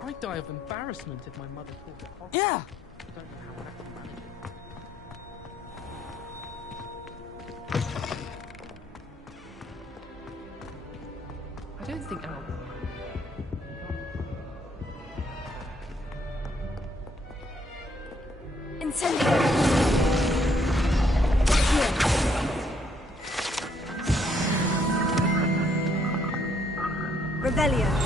I'd die of embarrassment if my mother called it Hogwarts. Yeah. I don't know how I can manage it. I don't think Al. Incendiary. Revelio.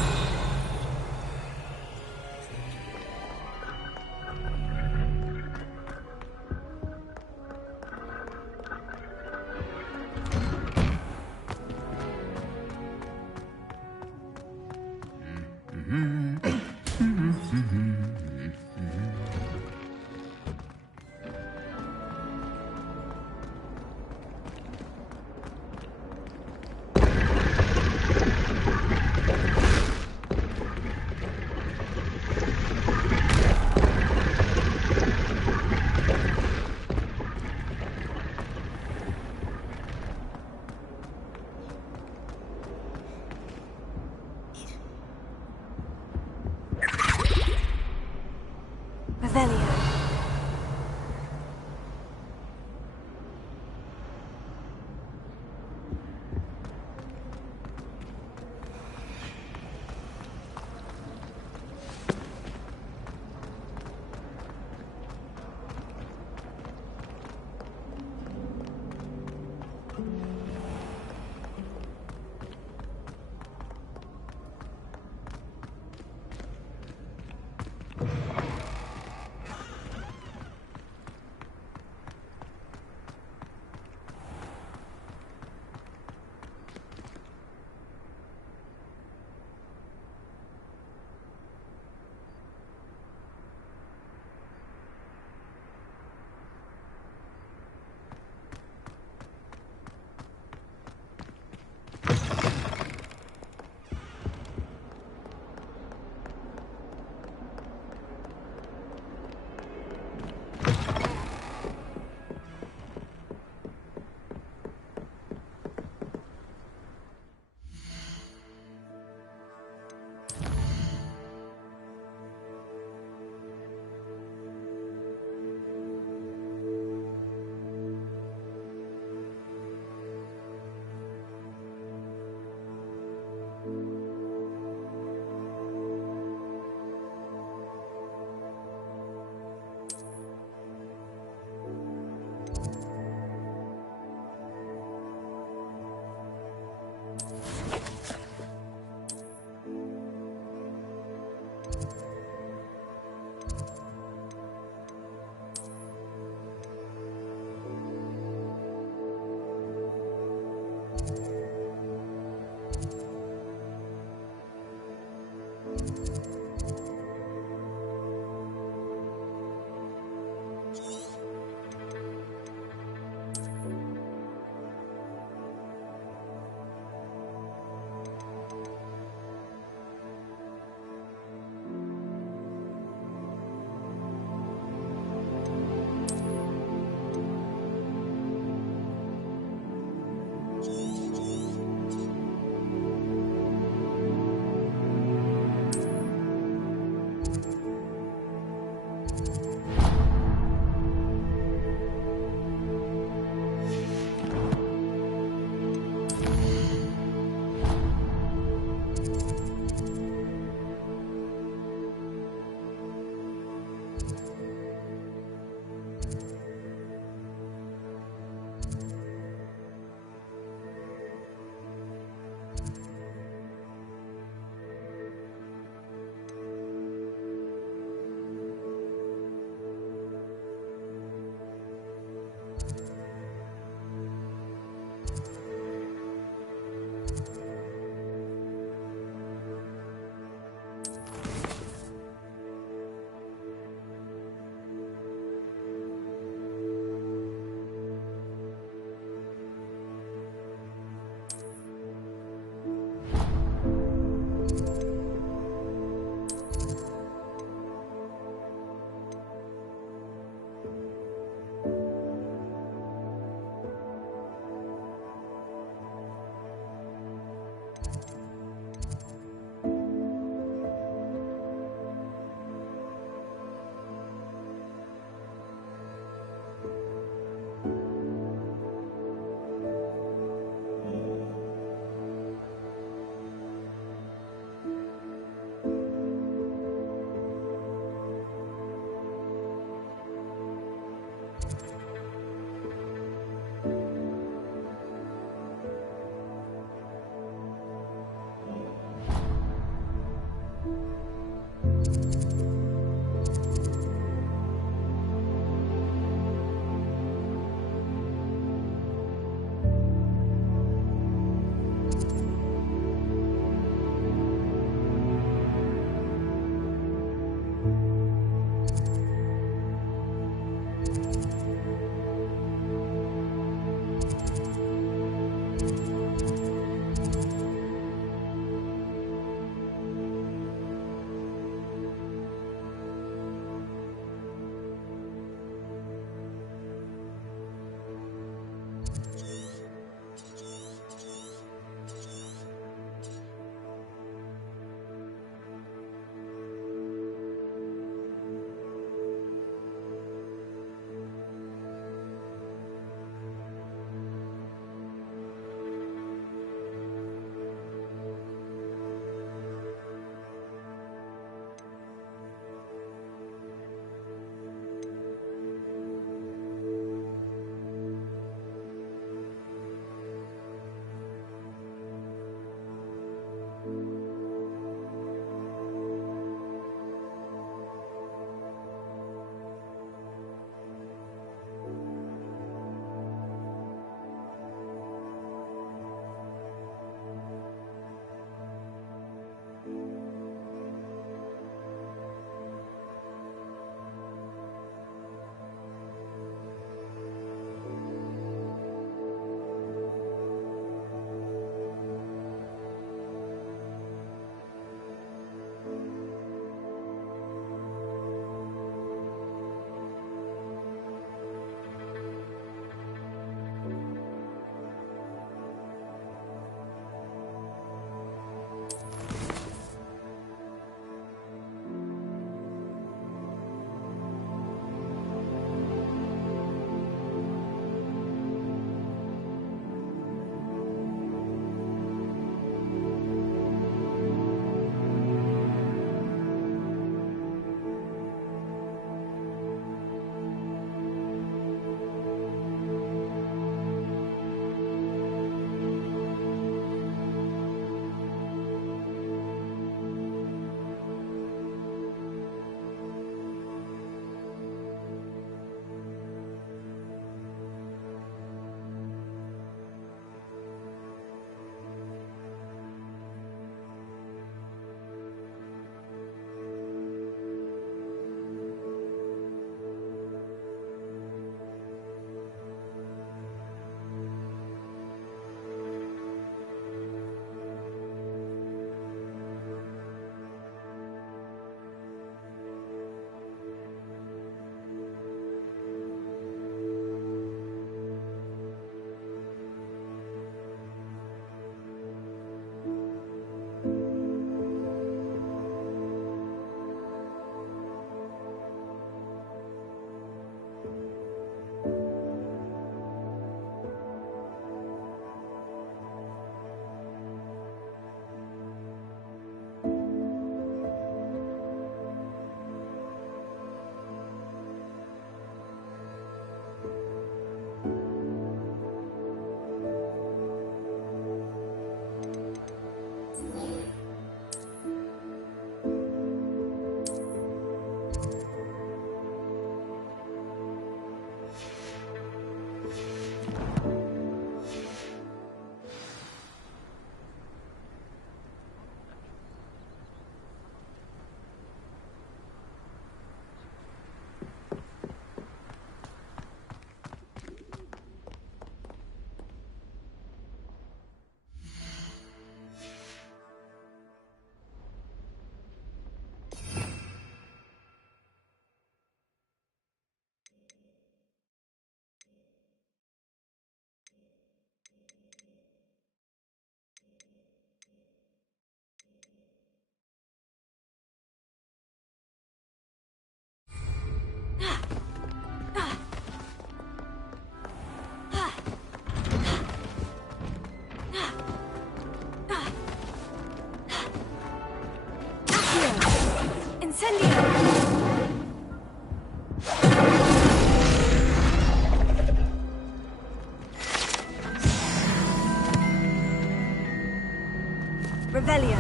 Revelio.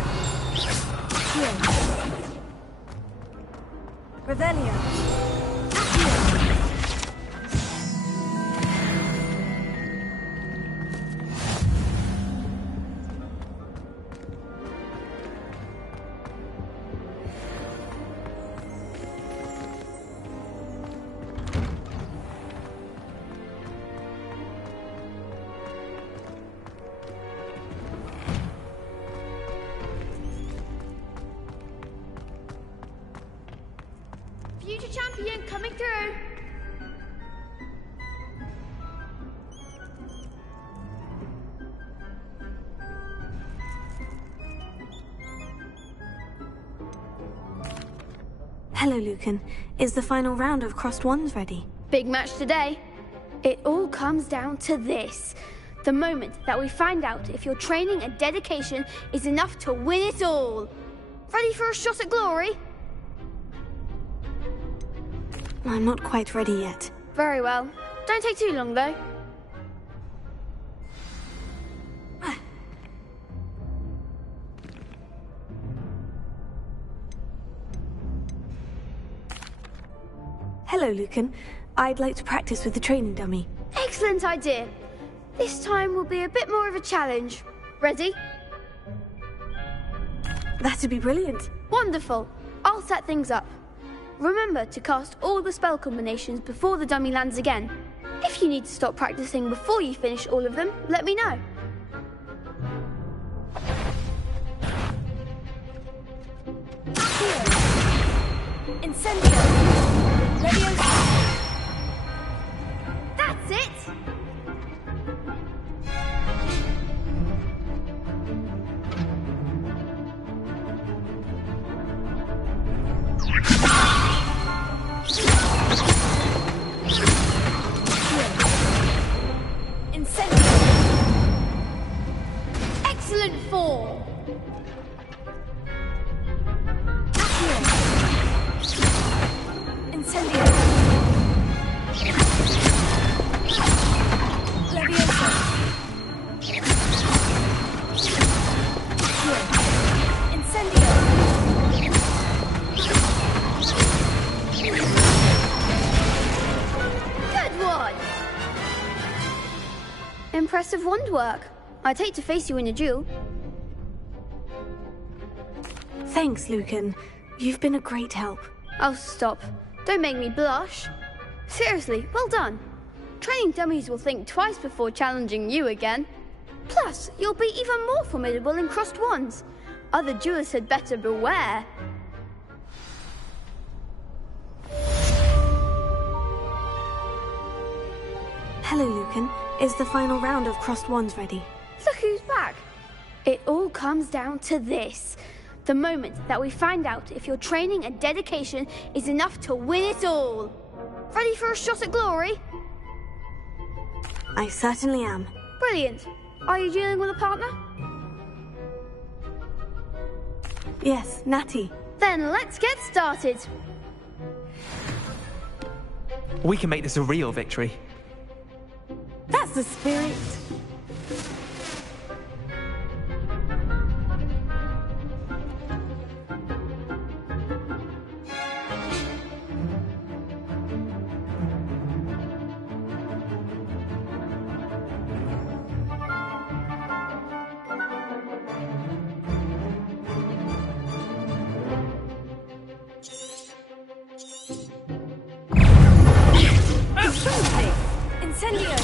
Here. Revelio. Future champion coming through. Hello, Lucan. Is the final round of Crossed Wands ready? Big match today. It all comes down to this. The moment that we find out if your training and dedication is enough to win it all. Ready for a shot at glory? I'm not quite ready yet. Very well. Don't take too long, though. Hello, Lucan. I'd like to practice with the training dummy. Excellent idea. This time will be a bit more of a challenge. Ready? That'd be brilliant. Wonderful. I'll set things up. Remember to cast all the spell combinations before the dummy lands again. If you need to stop practicing before you finish all of them, let me know. Incendio! Leviosa! That's it! Incendio! Excellent form! Incendio! Leviosa! Incendio! Good one! Impressive wand work. I'd hate to face you in a duel. Thanks, Lucan. You've been a great help. Oh, stop. Don't make me blush. Seriously, well done. Training dummies will think twice before challenging you again. Plus, you'll be even more formidable in Crossed Wands. Other duelists had better beware. Hello, Lucan. Is the final round of Crossed Wands ready? Look who's back. It all comes down to this. The moment that we find out if your training and dedication is enough to win it all. Ready for a shot at glory? I certainly am. Brilliant. Are you dealing with a partner? Yes, Natty. Then let's get started. We can make this a real victory. That's the spirit. Incendio!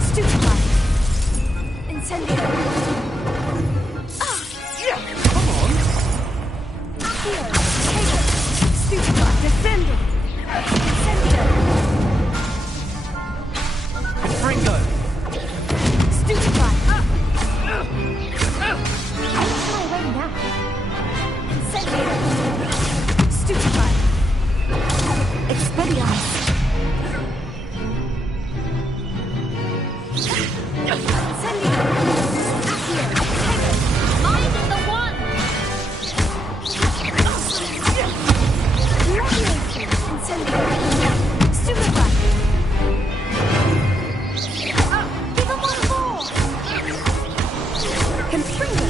Stupefy! Incendio! Come on! Accio! Taylor! Stupefy! Defender! Incendio! Fringo! Stupefy! Out my way now. Incendio! Stupefy! Expelliarmus! Incendio! Accio! Taylor! Mind the one! Leviosa! Incendio! Stupefy! Give him one more! Confringo!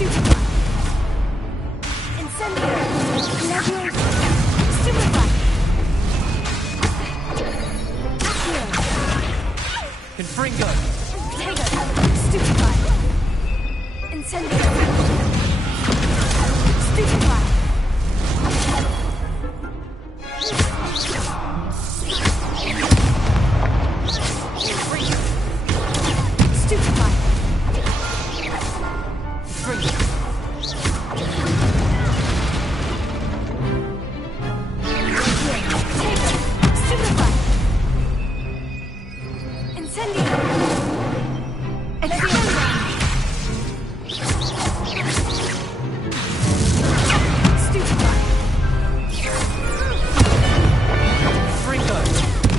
Stupefy! Incendio! Leviosa! Stupefy! Accio! Confringo! Tego! Stupefy! Incendio! Stupefy! Stupefy! Stupefy! Incendio! Stupefy! Fringo!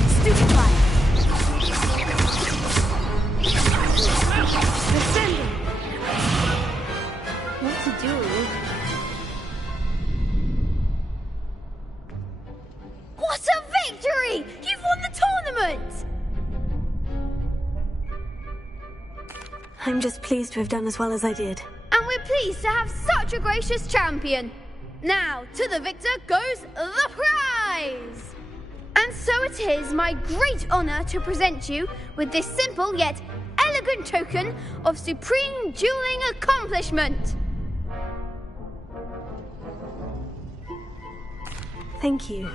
Stupefy! Ascending! What to do? What a victory! You've won the tournament! I'm just pleased to have done as well as I did. And we're pleased to have such a gracious champion. Now, to the victor goes the prize! And so it is my great honor to present you with this simple yet elegant token of supreme dueling accomplishment. Thank you.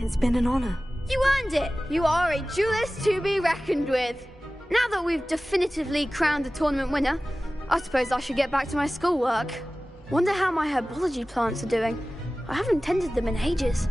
It's been an honor. You earned it. You are a duelist to be reckoned with. Now that we've definitively crowned the tournament winner, I suppose I should get back to my schoolwork. Wonder how my herbology plants are doing. I haven't tended them in ages.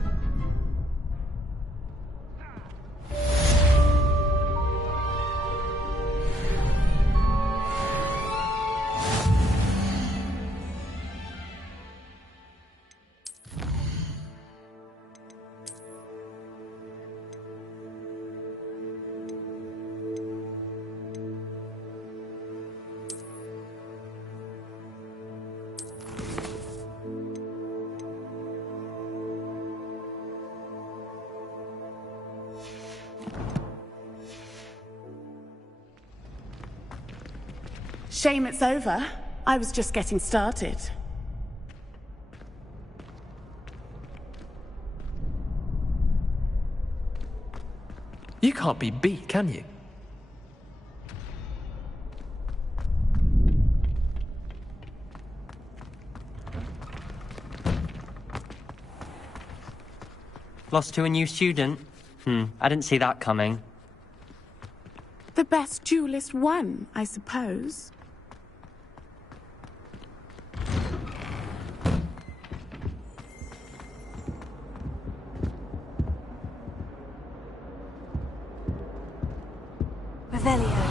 Shame it's over. I was just getting started. You can't be beat, can you? Lost to a new student? I didn't see that coming. The best duelist won, I suppose. Revelio.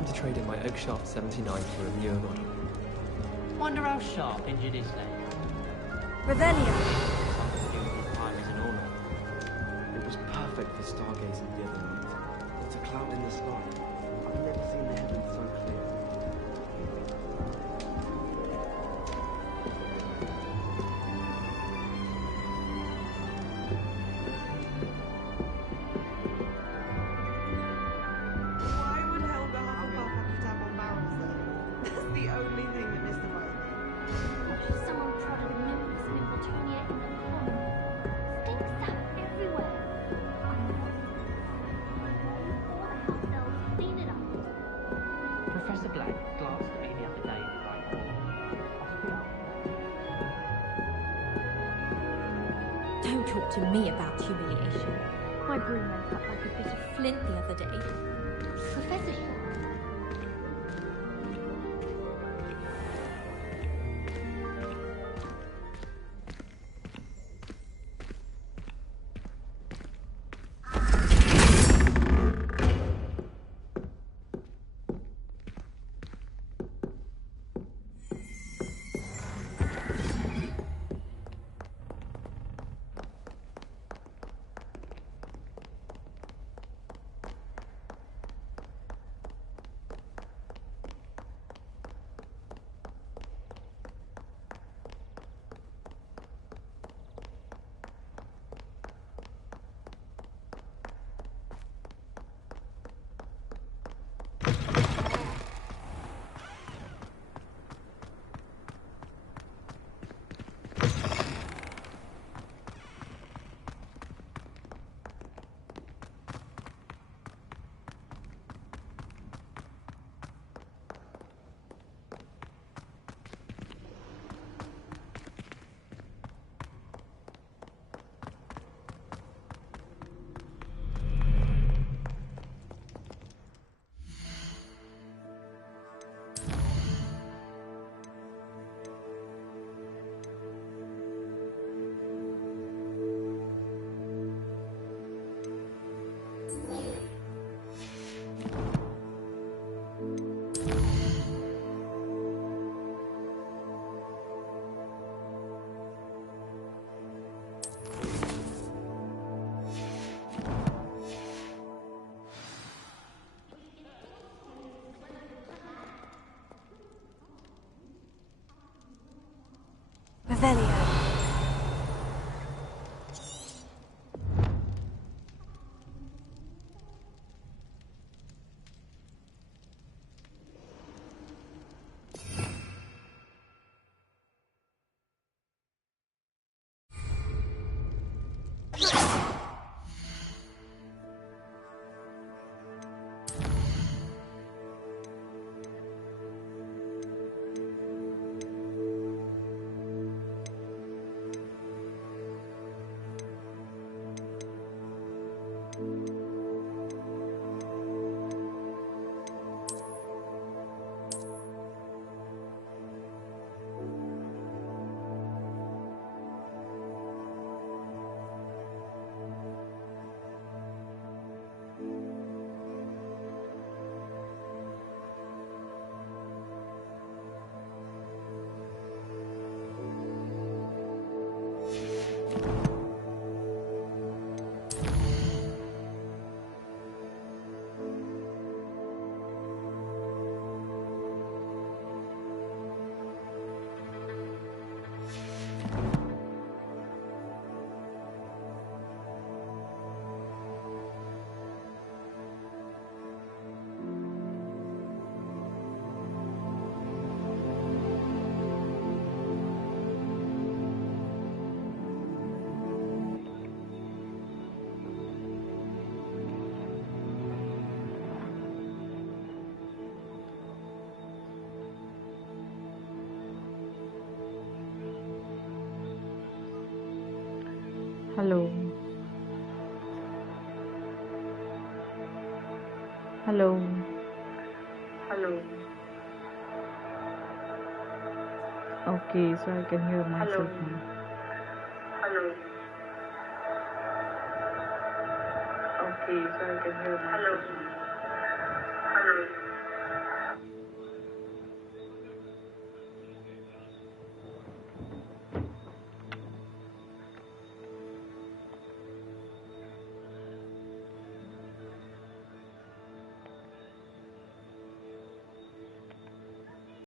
Time to trade in my Oak Shaft 79 for a newer model. Wonder how sharp injured his leg. Revelio. Something to do with his time as an ornament. It was perfect for stargazing the other night. It's a cloud in the sky. I've never seen the heavens so clear. Why would Helga Hufflepuff have to tap on barrels though? That's the only thing that mystifies me. What if someone prodded a mucus Mimbletonia in the pond? Stinks out everywhere. I know. All the house elves clean it up. Professor Black glanced at me the other day and was like, Don't talk to me about humiliation. My broom went up like a bit of flint the other day. Professor Revelio. Hello. Hello. Hello. Okay, so I can hear myself now. Hello. Okay, so I can hear myself now. Hello.